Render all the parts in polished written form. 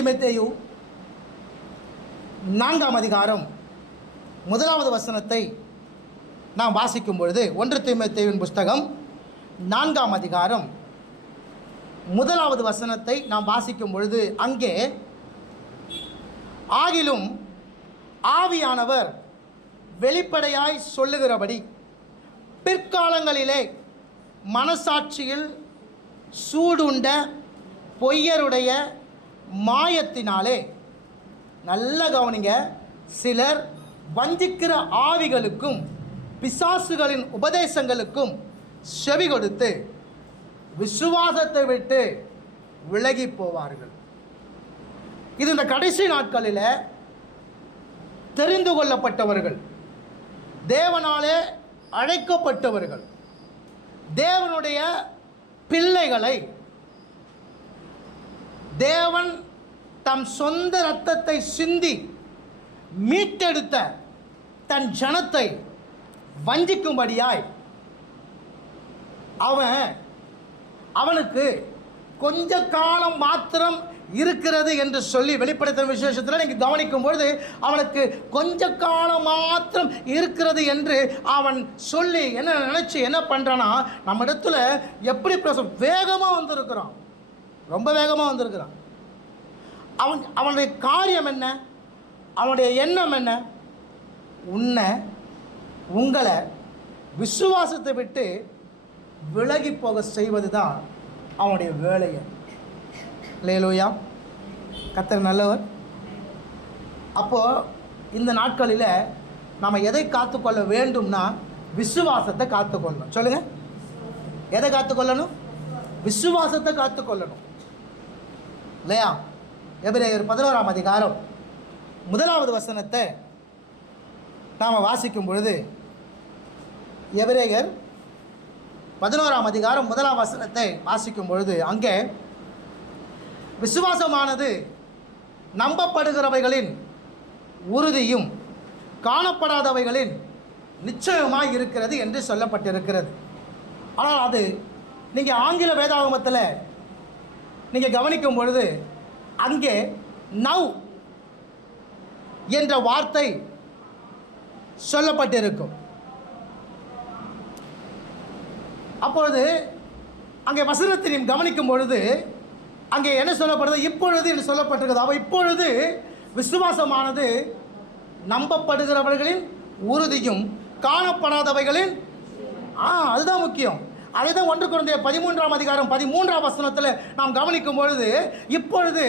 தீமோத்தேயு 4ஆம் அதிகாரம் 1வது வசனத்தை நாம் வாசிக்கும் பொழுது, 1 தீமோத்தேயுவின் புஸ்தகம் 4ஆம் அதிகாரம் 1வது வசனத்தை நாம் வாசிக்கும் பொழுது, அங்கே ஆகிலும் ஆவியானவர் வெளிப்படையாய் சொல்லுகிறபடி பிற்காலங்களிலே மனசாட்சியில் சூடுண்ட பொய்யருடைய மாயத்தினாலே, நல்ல கவனிங்க, சிலர் வஞ்சிக்கிற ஆவிகளுக்கும் பிசாசுகளின் உபதேசங்களுக்கும் செவி கொடுத்து விசுவாசத்தை விட்டு விலகி போவார்கள். இது இந்த கடைசி நாட்களில் தெரிந்து கொள்ளப்பட்டவர்கள், தேவனாலே அழைக்கப்பட்டவர்கள், தேவனுடைய பிள்ளைகளை தேவன் தம் சொந்த இரத்தத்தை சிந்தி மீட்டெடுத்த தன் ஜனத்தை வஞ்சிக்கும்படியாய் அவனுக்கு கொஞ்ச காலம் மாத்திரம் இருக்கிறது என்று சொல்லி வெளிப்படுத்தும் விசேஷத்தில் நீங்கள் கவனிக்கும் பொழுது, அவனுக்கு கொஞ்ச காலம் மாத்திரம் இருக்கிறது என்று அவன் சொல்லி என்ன நினைச்சு என்ன பண்ணுறான்னா, நம்ம இடத்துல எப்படி வேகமாக வந்திருக்கிறான், ரொம்ப வேகமாக வந்திருக்கிறான். அவனுடைய காரியம் என்ன, அவனுடைய எண்ணம் என்ன? உங்களை விசுவாசத்தை விட்டு விலகி போக செய்வது தான் அவனுடைய வேலையை. அல்லேலூயா, கர்த்தர் நல்லவர். அப்போது இந்த நாட்களில் நாம் எதை காத்துக்கொள்ள வேண்டும்னா, விசுவாசத்தை காத்துக்கொள்ளணும். சொல்லுங்கள், எதை காத்துக்கொள்ளணும்? விசுவாசத்தை காத்துக்கொள்ளணும் இல்லையா? எபிரேயர் 11ஆம் அதிகாரம் 1வது வசனத்தை நாம் வாசிக்கும் பொழுது, எபிரேயர் 11ஆம் அதிகாரம் 1ஆம் வசனத்தை வாசிக்கும் பொழுது, அங்கே விசுவாசமானது நம்பப்படுகிறவைகளின் உறுதியும் காணப்படாதவைகளின் நிச்சயமாக இருக்கிறது என்று சொல்லப்பட்டிருக்கிறது. ஆனால் அது நீங்கள் ஆங்கில வேதாகமத்தில் நீங்கள் கவனிக்கும் பொழுது, அங்கே நவ் என்ற வார்த்தை சொல்லப்பட்டிருக்கும். அப்பொழுது அங்கே வசனத்தை நீங்கள் கவனிக்கும் பொழுது அங்கே என்ன சொல்லப்படுது? இப்பொழுது என்று சொல்லப்பட்டிருக்கிறது. அவள் இப்பொழுது விசுவாசமானது நம்பப்படுகிறவர்களின் உறுதியும் காணப்படாதவைகளின் அதுதான் முக்கியம். அதை தான் 1 கொரிந்தியர் 13ஆம் அதிகாரம் 13ஆம் வசனத்தில் நாம் கவனிக்கும் பொழுது, இப்பொழுது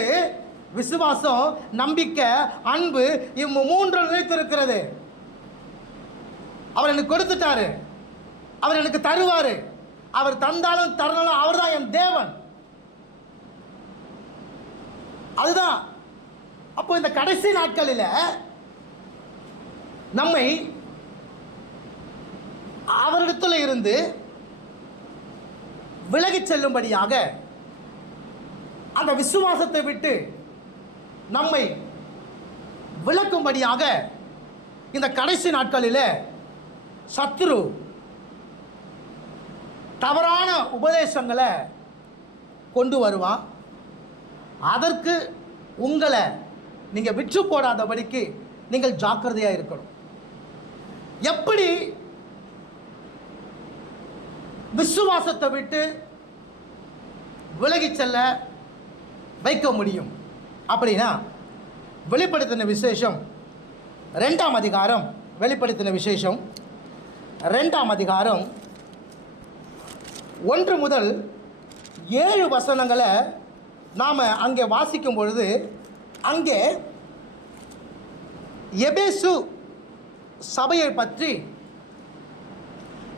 விசுவாசம், நம்பிக்கை, அன்பு மூன்று நிலைத்திருக்கிறது. அவர் எனக்கு கொடுத்துட்டாரு, அவர் எனக்கு தருவார், அவர் தந்தாலும் தரணும், அவர் தான் என் தேவன். அதுதான். அப்போ இந்த கடைசி நாட்களில் நம்மை அவரிடத்துல இருந்து விலகிச் செல்லும்படியாக, அந்த விசுவாசத்தை விட்டு நம்மை விலக்கும்படியாக இந்த கடைசி நாட்களில் சத்துரு தவறான உபதேசங்களை கொண்டு வருவான். அதற்கு உங்களை நீங்கள் விற்று போடாதபடிக்கு நீங்கள் ஜாக்கிரதையாக இருக்கணும். எப்படி விசுவாசத்தை விட்டு விலகி செல்ல வைக்க முடியும் அப்படின்னா, வெளிப்படுத்தின விசேஷம் 2ஆம் அதிகாரம், வெளிப்படுத்தின விசேஷம் 2ஆம் அதிகாரம் 1 முதல் 7 வசனங்களை நாம் அங்கே வாசிக்கும் பொழுது, அங்கே எபேசு சபையை பற்றி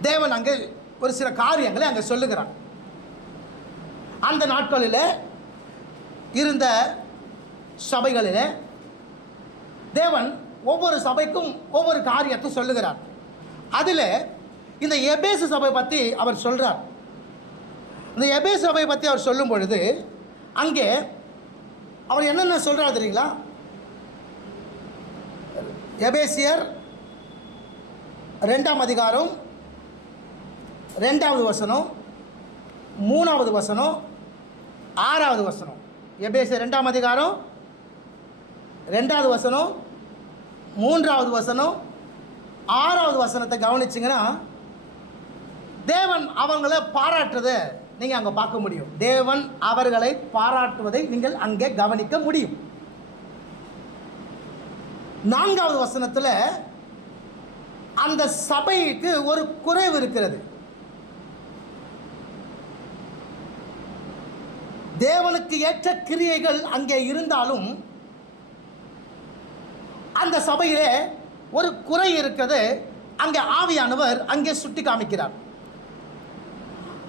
தேவன் அங்கே ஒரு சில காரியங்களை அங்கே சொல்லுகிறார். அந்த நாட்களில் இருந்த சபைகளில் தேவன் ஒவ்வொரு சபைக்கும் ஒவ்வொரு காரியத்தை சொல்லுகிறார். அதில் இந்த எபேசு சபை பற்றி அவர் சொல்கிறார். இந்த எபேசு சபையை பற்றி அவர் சொல்லும் பொழுது அங்கே அவர் என்னென்ன சொல்கிறார் தெரியுங்களா? எபேசியர் 2ஆம் அதிகாரம் 2வது வசனம், 3வது வசனம், 6வது வசனம். எபேசியர் 2ஆம் அதிகாரம் 2வது வசனம், 3வது வசனம், 6வது வசனத்தை கவனிச்சிங்கன்னா தேவன் அவங்கள பாராட்டுறதை நீங்கள் அங்கே பார்க்க முடியும். தேவன் அவர்களை பாராட்டுவதை நீங்கள் அங்கே கவனிக்க முடியும். 4வது வசனத்தில் அந்த சபைக்கு ஒரு குறைவு இருக்கிறது. தேவனுக்கு ஏற்ற கிரியைகள் அங்கே இருந்தாலும் அந்த சபையிலே ஒரு குறை இருக்கிறது. அங்கே ஆவியானவர் அங்கே சுட்டி காமிக்கிறார்.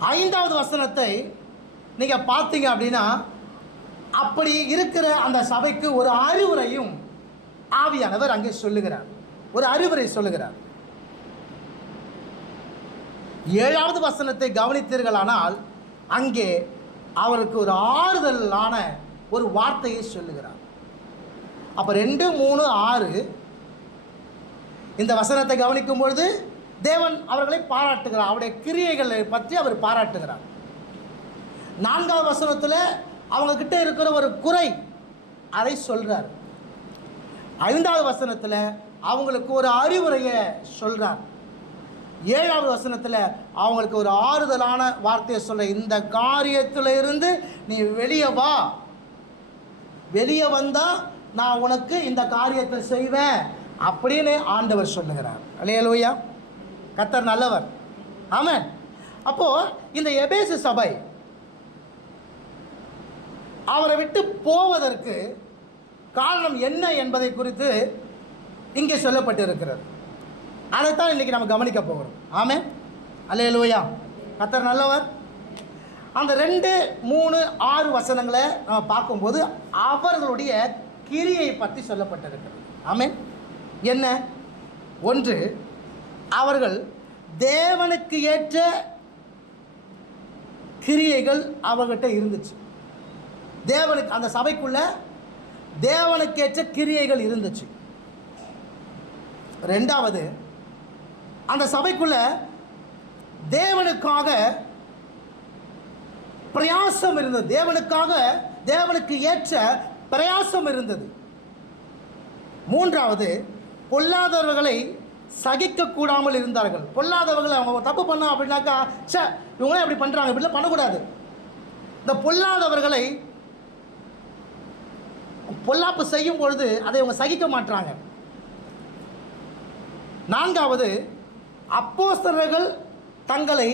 5வது வசனத்தை நீங்கள் பார்த்தீங்க அப்படின்னா அப்படி இருக்கிற அந்த சபைக்கு ஒரு அறிவுரையும் ஆவியானவர் அங்கே சொல்லுகிறார். ஒரு அறிவுரை சொல்லுகிறார். 7வது வசனத்தை கவனித்தீர்களானால் அங்கே அவருக்கு ஒரு ஆறுதலான ஒரு வார்த்தையை சொல்லுகிறார். அப்போ 2, 3, 6 இந்த வசனத்தை கவனிக்கும் பொழுது தேவன் அவர்களை பாராட்டுகிறார். அவருடைய கிரியைகளை பற்றி அவர் பாராட்டுகிறார். 4வது வசனத்தில் அவங்க கிட்ட இருக்கிற ஒரு குறை அதை சொல்றார். 5வது வசனத்தில் அவங்களுக்கு ஒரு அறிவுரையை சொல்றார். 7வது வசனத்தில் அவங்களுக்கு ஒரு ஆறுதலான வார்த்தையை சொல்ல, இந்த காரியத்தில் இருந்து நீ வெளியே வா, வெளியே வந்தா நான் உனக்கு இந்த காரியத்தை செய்வேன் அப்படின்னு ஆண்டவர் சொல்லுகிறார். அல்லேலூயா, கர்த்தர் நல்லவர். ஆமென். அப்போ இந்த எபேசு சபை அவரை விட்டு போவதற்கு காரணம் என்ன என்பதை குறித்து இங்கே சொல்லப்பட்டிருக்கிறது. அதைத்தான் இன்றைக்கி நம்ம கவனிக்க போகிறோம். ஆமென். அல்லேலூயா, கர்த்தர் நல்லவர். அந்த 2, 3, 6 வசனங்களை நம்ம பார்க்கும்போது அவர்களுடைய கிரியை பற்றி சொல்லப்பட்டிருக்கிறது. ஆமென். என்ன? 1, அவர்கள் தேவனுக்கு ஏற்ற கிரியைகள் அவர்கிட்ட இருந்துச்சு. தேவனுக்கு, அந்த சபைக்குள்ள தேவனுக்கேற்ற கிரியைகள் இருந்துச்சு. 2வது, அந்த சபைக்குள்ள தேவனுக்காக பிரயாசம் இருந்தது. தேவனுக்கு ஏற்ற பிரயாசம் இருந்தது. 3வது, பொல்லாதவர்களை சகிக்க கூடாமல் இருந்தார்கள். பொல்லாதவர்களை அவங்க தப்பு பண்ணா அப்படின்னாக்கா, சே இவங்களே அப்படி பண்ணுறாங்க, இப்படிலாம் பண்ணக்கூடாது. இந்த பொல்லாதவர்களை பொல்லாப்பு செய்யும் பொழுது அதை அவங்க சகிக்க மாட்டாங்க. 4வது, அப்போஸ்தலர்கள் தங்களை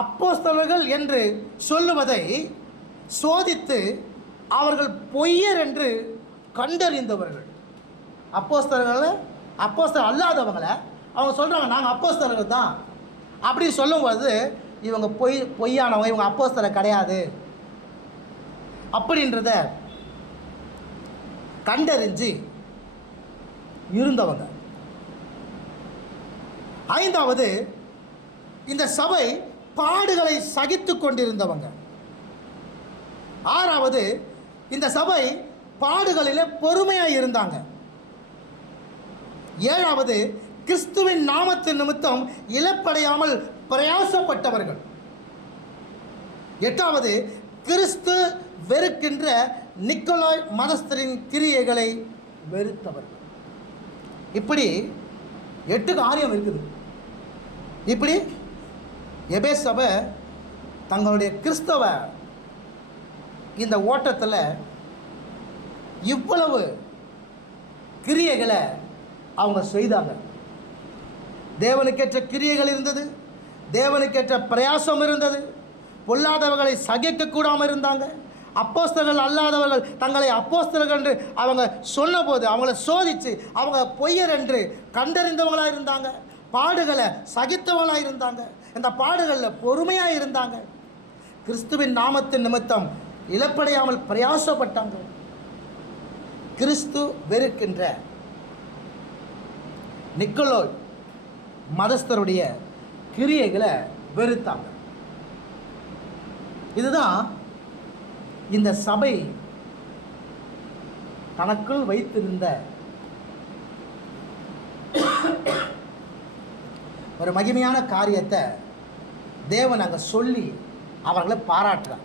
அப்போஸ்தலர்கள் என்று சொல்லுவதை சோதித்து அவர்கள் பொய்யர் என்று கண்டறிந்தவர்கள். அப்போஸ்தலர் அல்லாதவங்களை அவங்க சொல்கிறாங்க, நாங்கள் அப்போஸ்தலர்கள் தான் அப்படி சொல்லும்போது இவங்க பொய்யானவங்க, இவங்க அப்போஸ்தலர் கிடையாது அப்படின்றத கண்டறிஞ்சு இருந்தவங்க. 5வது, இந்த சபை பாடுகளை சகித்து கொண்டிருந்தவங்க. 6வது, இந்த சபை பாடுகளில் பொறுமையாக இருந்தாங்க. 7வது, கிறிஸ்துவின் நாமத்தின் நிமித்தம் இழப்படையாமல் பிரயாசப்பட்டவர்கள். 8வது, கிறிஸ்து வெறுக்கின்ற நிக்கோலாய் மதஸ்தரின் கிரியைகளை வெறுத்தவர்கள். இப்படி 8 காரியம் இருக்குது. இப்படி எபேசு சபை தங்களுடைய கிறிஸ்தவ இந்த ஓட்டத்தில் இவ்வளவு கிரியைகளை அவங்க செய்தாங்க. தேவனுக்கேற்ற கிரியைகள் இருந்தது, தேவனுக்கேற்ற பிரயாசம் இருந்தது, பொல்லாதவர்களை சகிக்க கூடாமல் இருந்தாங்க. அப்போஸ்தலர்கள் அல்லாதவர்கள் தங்களை அப்போஸ்தலர்கள் என்று அவங்க சொன்னபோது அவங்கள சோதித்து அவங்க பொய்யர் என்று கண்டறிந்தவங்களாக இருந்தாங்க. பாடுகளை சகித்தவங்களாக இருந்தாங்க. இந்த பாடுகளில் பொறுமையாக இருந்தாங்க. கிறிஸ்துவின் நாமத்தின் நிமித்தம் இழப்படையாமல் பிரயாசப்பட்டாங்க. கிறிஸ்து வெறுக்கின்ற நிக்கோலாய் மதஸ்தருடைய கிரியைகளை வெறுத்தாங்க. இதுதான் இந்த சபை தனக்குள் வைத்திருந்த ஒரு மகிமையான காரியத்தை தேவன் அங்கே சொல்லி அவர்களை பாராட்டுறார்.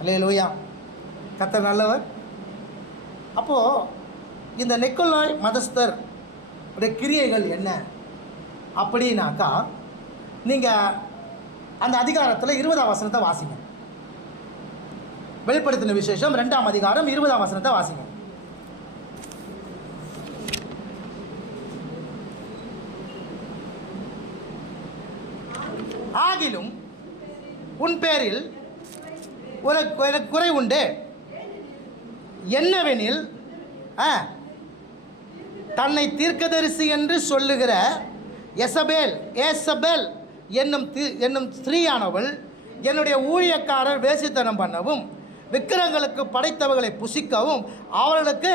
அல்லேலூயா, கர்த்தர் நல்லவர். அப்போது இந்த நிக்கோலாய் மதஸ்தர் உடைய கிரியைகள் என்ன அப்படின்னாக்கா, நீங்கள் அந்த அதிகாரத்தில் 20ஆம் வசனத்தை வாசிங்க. வெளிப்படுத்தின விசேஷம் 2ஆம் அதிகாரம் 20ஆம் வசனத்தை வாசிங்க. ஆகிலும் உன் பேரில் ஒரு குறை உண்டு, என்னவெனில் தன்னை தீர்க்கதரிசி என்று சொல்லுகிற ஏசபேல் என்னும் ஸ்திரீயானவள் என்னுடைய ஊழியக்காரர் வேசித்தனம் பண்ணவும் விக்கிரகங்களுக்கு படைத்தவர்களை புசிக்கவும் அவர்களுக்கு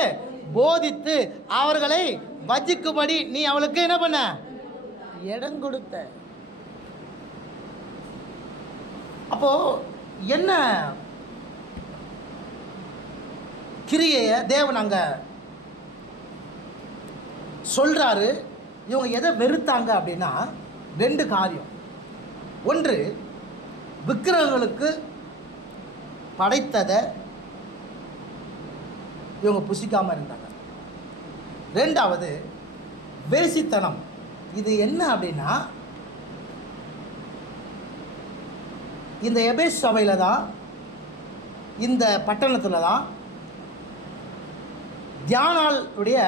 போதித்து அவர்களை வஞ்சிக்கும்படி நீ அவளுக்கு என்ன பண்ண? இடம் கொடுத்த. அப்போ என்ன கிரியைய தேவன் அங்க சொல்றாரு? இவங்க எதை வெறுத்தாங்க அப்படின்னா 2 காரியம். ஒன்று, விக்கிரகங்களுக்கு படைத்ததை இவங்க புசிக்காம இருந்தாங்க. 2வது, வேசித்தனம். இது என்ன அப்படின்னா, இந்த எபேஸ் சபையில் தான், இந்த பட்டணத்தில் தான் தியானாளுடைய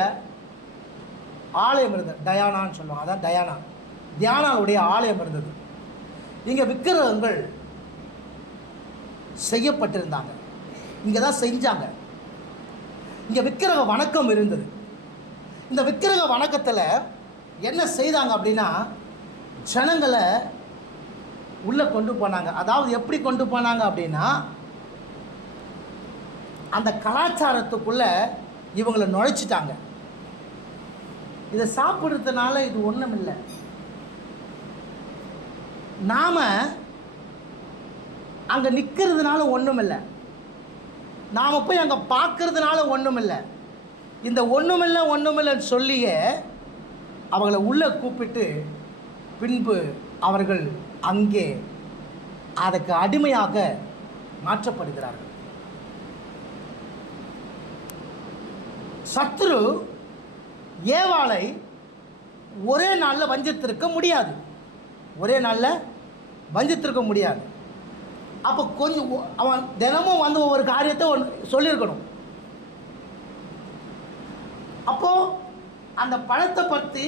ஆலயம் இருந்தது. டயானான்னு சொல்லுவாங்க, அதான் டயானா. தியானாளுடைய ஆலயம் இருந்தது. இங்கே விக்கிரகங்கள் செய்யப்பட்டிருந்தாங்க, இங்கே தான் செஞ்சாங்க. இங்கே விக்கிரக வணக்கம் இருந்தது. இந்த விக்கிரக வணக்கத்தில் என்ன செய்தாங்க அப்படின்னா, ஜனங்களை உள்ளே கொண்டு போனாங்க. அதாவது எப்படி கொண்டு போனாங்க அப்படின்னா, அந்த கலாச்சாரத்துக்குள்ளே இவங்களை நுழைச்சிட்டாங்க. இதை சாப்பிட்றதுனால இது ஒன்றும் இல்லை, நாம் அங்கே நிற்கிறதுனால ஒன்றும் இல்லை, நாம் போய் அங்கே பார்க்கறதுனால ஒன்றும் இல்லை. இந்த ஒன்றுமில்லைன்னு சொல்லியே அவங்களை உள்ளே கூப்பிட்டு பின்பு அவர்கள் அங்கே அதுக்கு அடிமையாக மாற்றப்படுகிறார்கள். சத்துரு ஏவாளை ஒரே நாளில் வஞ்சித்திருக்க முடியாது, அப்போ கொஞ்சம் அவன் தினமும் வந்து ஒவ்வொரு காரியத்தை சொல்லியிருக்கணும். அப்போது அந்த பழத்தை பற்றி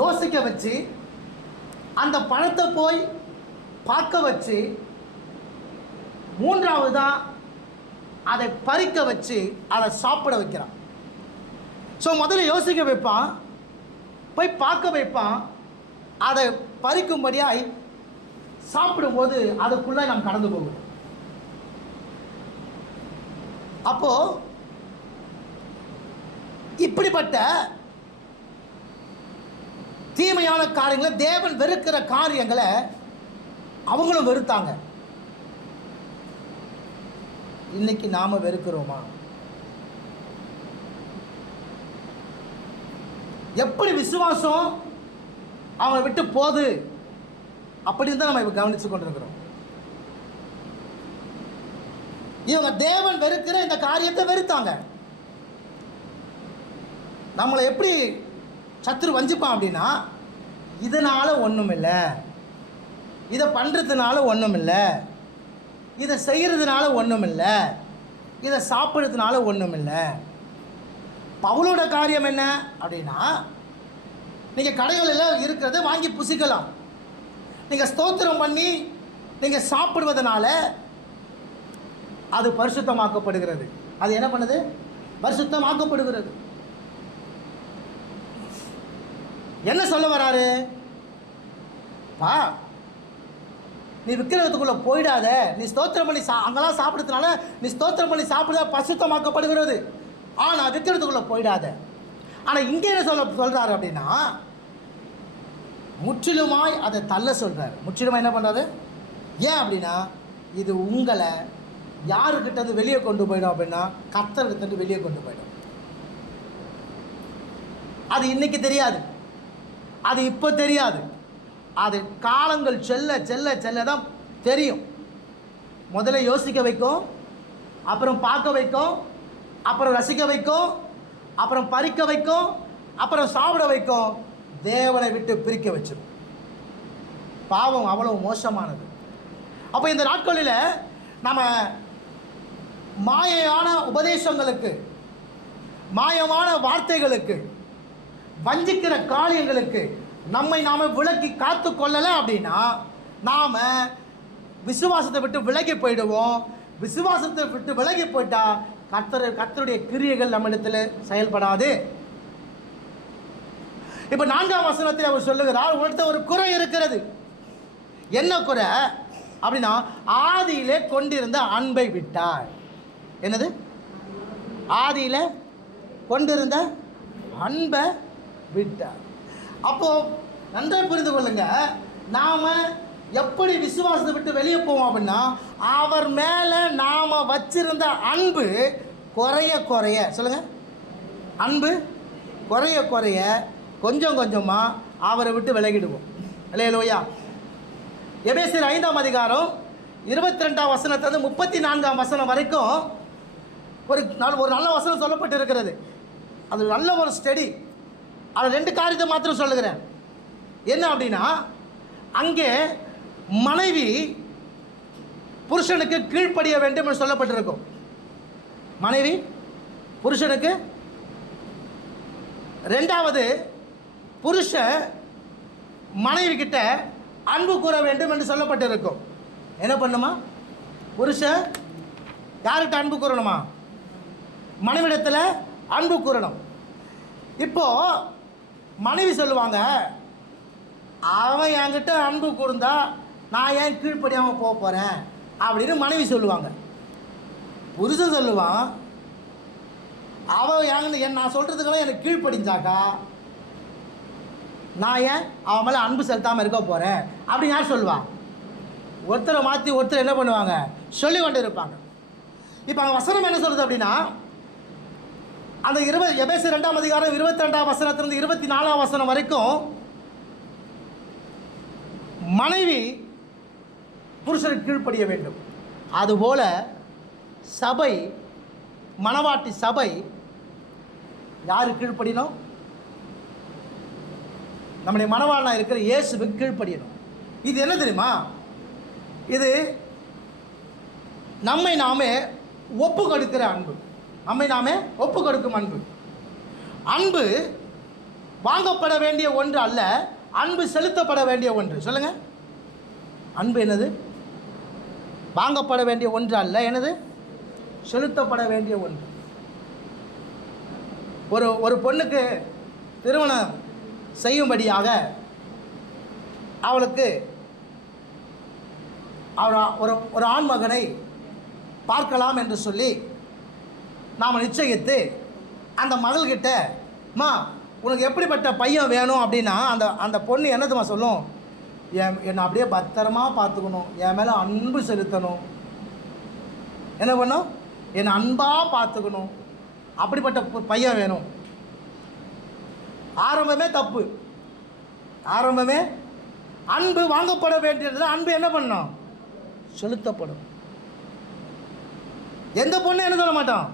யோசிக்க வச்சு, அந்த பழத்தை போய் பார்க்க வச்சு, 3வதாக அதை பறிக்க வச்சு அதை சாப்பிட வைக்கிறான். ஸோ முதல்ல யோசிக்க வைப்பான், போய் பார்க்க வைப்பான், அதை பறிக்கும்படியாய் சாப்பிடும்போது அதுக்குள்ளே நாம் கடந்து போவோம். அப்போ இப்படிப்பட்ட தீமையான காரியங்களை, தேவன் வெறுக்கிற காரியங்களை அவங்களும் வெறுத்தாங்க. இன்னைக்கு நாம வெறுக்கிறோமா? எப்படி விசுவாசம் அவனை விட்டு போகுது அப்படின்னு தான் நம்ம இப்போ கவனித்து கொண்டிருக்கிறோம். இவங்க தேவன் வெறுக்கிற இந்த காரியத்தை வெறுத்தாங்க. நம்மளை எப்படி சத்துரு வஞ்சிப்பான் அப்படின்னா, இதனால் ஒன்றும் இல்லை, இதை பண்ணுறதுனால ஒன்றும் இல்லை, இதை செய்கிறதுனால ஒன்றும் இல்லை, இதை சாப்பிட்றதுனால ஒன்றும் இல்லை. பவுலோட காரியம் என்ன அப்படின்னா, நீங்கள் கடைகளில் இருக்கிறத வாங்கி புசிக்கலாம், நீங்கள் ஸ்தோத்திரம் பண்ணி நீங்கள் சாப்பிடுவதனால அது பரிசுத்தமாக்கப்படுகிறது. அது என்ன பண்ணுது? பரிசுத்தமாக்கப்படுகிறது. என்ன சொல்ல வராரு? பா, நீ விக்கிரகத்துக்குள்ளே போயிடாத, நீ ஸ்தோத்திரம் பண்ணி அங்கெல்லாம் சாப்பிட்றதுனால நீ ஸ்தோத்திரம் பண்ணி சாப்பிடுறத பரிசுத்தமாக்கப்படுகிறது, ஆனால் விக்கிரகத்துக்குள்ளே போயிடாத. ஆனால் இங்கே என்ன சொல்கிறாரு அப்படின்னா, முற்றிலுமாய் அதை தள்ள சொல்கிறார். முற்றிலுமாய் என்ன பண்ணுறாரு? ஏன் அப்படின்னா, இது உங்களை யாருக்கிட்ட வெளியே கொண்டு போயிடும் அப்படின்னா, கர்த்தர்கிட்ட வெளியே கொண்டு போயிடும். அது இன்னைக்கு தெரியாது, அது இப்போ தெரியாது, அது காலங்கள் செல்ல செல்ல செல்ல தான் தெரியும். முதல்ல யோசிக்க வைக்கும், அப்புறம் பார்க்க வைக்கும், அப்புறம் ரசிக்க வைக்கும், அப்புறம் பறிக்க வைக்கும், அப்புறம் சாப்பிட வைக்கும், தேவனை விட்டு பிரிக்க வச்சிடும். பாவம் அவ்வளவு மோசமானது. அப்போ இந்த நாட்களில் நம்ம மாயையான உபதேசங்களுக்கு, மாயமான வார்த்தைகளுக்கு, வஞ்சிக்கிற காரியங்களுக்கு நம்மை நாம விலக்கி காத்து கொள்ளலை அப்படின்னா நாம் விசுவாசத்தை விட்டு விலகி போயிடுவோம். விசுவாசத்தை விட்டு விலகி போயிட்டா கர்த்தருடைய கிரியைகள் நம்மிடத்தில் செயல்படாது. இப்போ 4ஆம் வசனத்தில் அவர் சொல்லுகிறார், உன்னிடத்தில் ஒரு குறை இருக்கிறது. என்ன குறை அப்படின்னா, ஆதியிலே கொண்டிருந்த அன்பை விட்டார். என்னது? ஆதியில கொண்டிருந்த அன்பை விட்டார். அப்போ நன்றாக புரிந்து கொள்ளுங்க, நாம எப்படி விசுவாசத்தை விட்டு வெளியே போவோம் அப்படின்னா, அவர் மேலே நாம் வச்சிருந்த அன்பு குறைய குறைய, சொல்லுங்க, அன்பு குறைய குறைய கொஞ்சம் கொஞ்சமாக அவரை விட்டு விலகிடுவோம். அல்லேலூயா. எபேசியர் 5ஆம் அதிகாரம் 22ஆம் வசனத்திலிருந்து 34ஆம் வசனம் வரைக்கும் ஒரு நல்ல வசனம் சொல்லப்பட்டு இருக்கிறது. அது நல்ல ஒரு ஸ்டடி. அது 2 காரியத்தை மாத்திரம் சொல்லுகிறேன். என்ன அப்படின்னா, அங்கே மனைவி புருஷனுக்கு கீழ்ப்படிய வேண்டும் என்று சொல்லப்பட்டிருக்கும். மனைவி புருஷனுக்கு, 2வது புருஷன் மனைவி கிட்ட அன்பு கூற வேண்டும் என்று சொல்லப்பட்டிருக்கும். என்ன பண்ணுமா? புருஷன் யார்கிட்ட அன்பு கூறணுமா? மனைவிடத்தில் அன்பு கூறணும். இப்போ மனைவி சொல்லுவாங்க, அவன் என்கிட்ட அன்பு கூர்ந்தா நான் ஏன் கீழ்ப்படியாமல் போக போகிறேன் அப்படின்னு மனைவி சொல்லுவாங்க. புருஷன் சொல்லுவான், அவன் நான் சொல்கிறதுக்கெல்லாம் எனக்கு கீழ்ப்படிஞ்சாக்கா நான் ஏன் அவன் மேலே அன்பு செலுத்தாமல் இருக்க போகிறேன் அப்படின்னு யார் சொல்லுவான்? ஒருத்தரை மாற்றி ஒருத்தர் என்ன பண்ணுவாங்க? சொல்லி கொண்டு இருப்பாங்க. இப்போ அங்கே வசனம் என்ன சொல்கிறது அப்படின்னா, அந்த எபேசியர் 2ஆம் அதிகாரம் 22ஆம் வசனத்திலிருந்து 24ஆம் வசனம் வரைக்கும் மனைவி புருஷனுக்கு கீழ்ப்படிய வேண்டும். அதுபோல சபை, மணவாட்டி சபை யாரு கீழ்ப்படியணும்? நம்முடைய மணவாளனா இருக்கிற இயேசுவுக்கு கீழ்ப்படியணும். இது என்ன தெரியுமா? இது நம்மை நாமே ஒப்பு கொடுக்கிற அன்பு. நம்மை நாமே ஒப்பு கொடுக்கும் அன்பு. அன்பு வாங்கப்பட வேண்டிய ஒன்று அல்ல, அன்பு செலுத்தப்பட வேண்டிய ஒன்று. சொல்லுங்க, அன்பு என்னது? வாங்கப்பட வேண்டிய ஒன்று அல்ல, என்னது? செலுத்தப்பட வேண்டிய ஒன்று. ஒரு பொண்ணுக்கு திருமணம் செய்யும்படியாக அவளுக்கு ஒரு ஆண்மகனை பார்க்கலாம் என்று சொல்லி நாம் நிச்சயித்து அந்த மகள்கிட்ட, மா உனக்கு எப்படிப்பட்ட பையன் வேணும் அப்படின்னா அந்த பொண்ணு என்னதுமா சொல்லும்? என்னை அப்படியே பத்திரமா பார்த்துக்கணும், என் மேலே அன்பு செலுத்தணும், என்ன பண்ணும்? என்னை அன்பாக பார்த்துக்கணும், அப்படிப்பட்ட பையன் வேணும். ஆரம்பமே தப்பு. ஆரம்பமே அன்பு வாங்கப்பட வேண்டியது. அன்பு என்ன பண்ணணும்? செலுத்தப்படும். எந்த பொண்ணு என்ன சொல்ல மாட்டான்,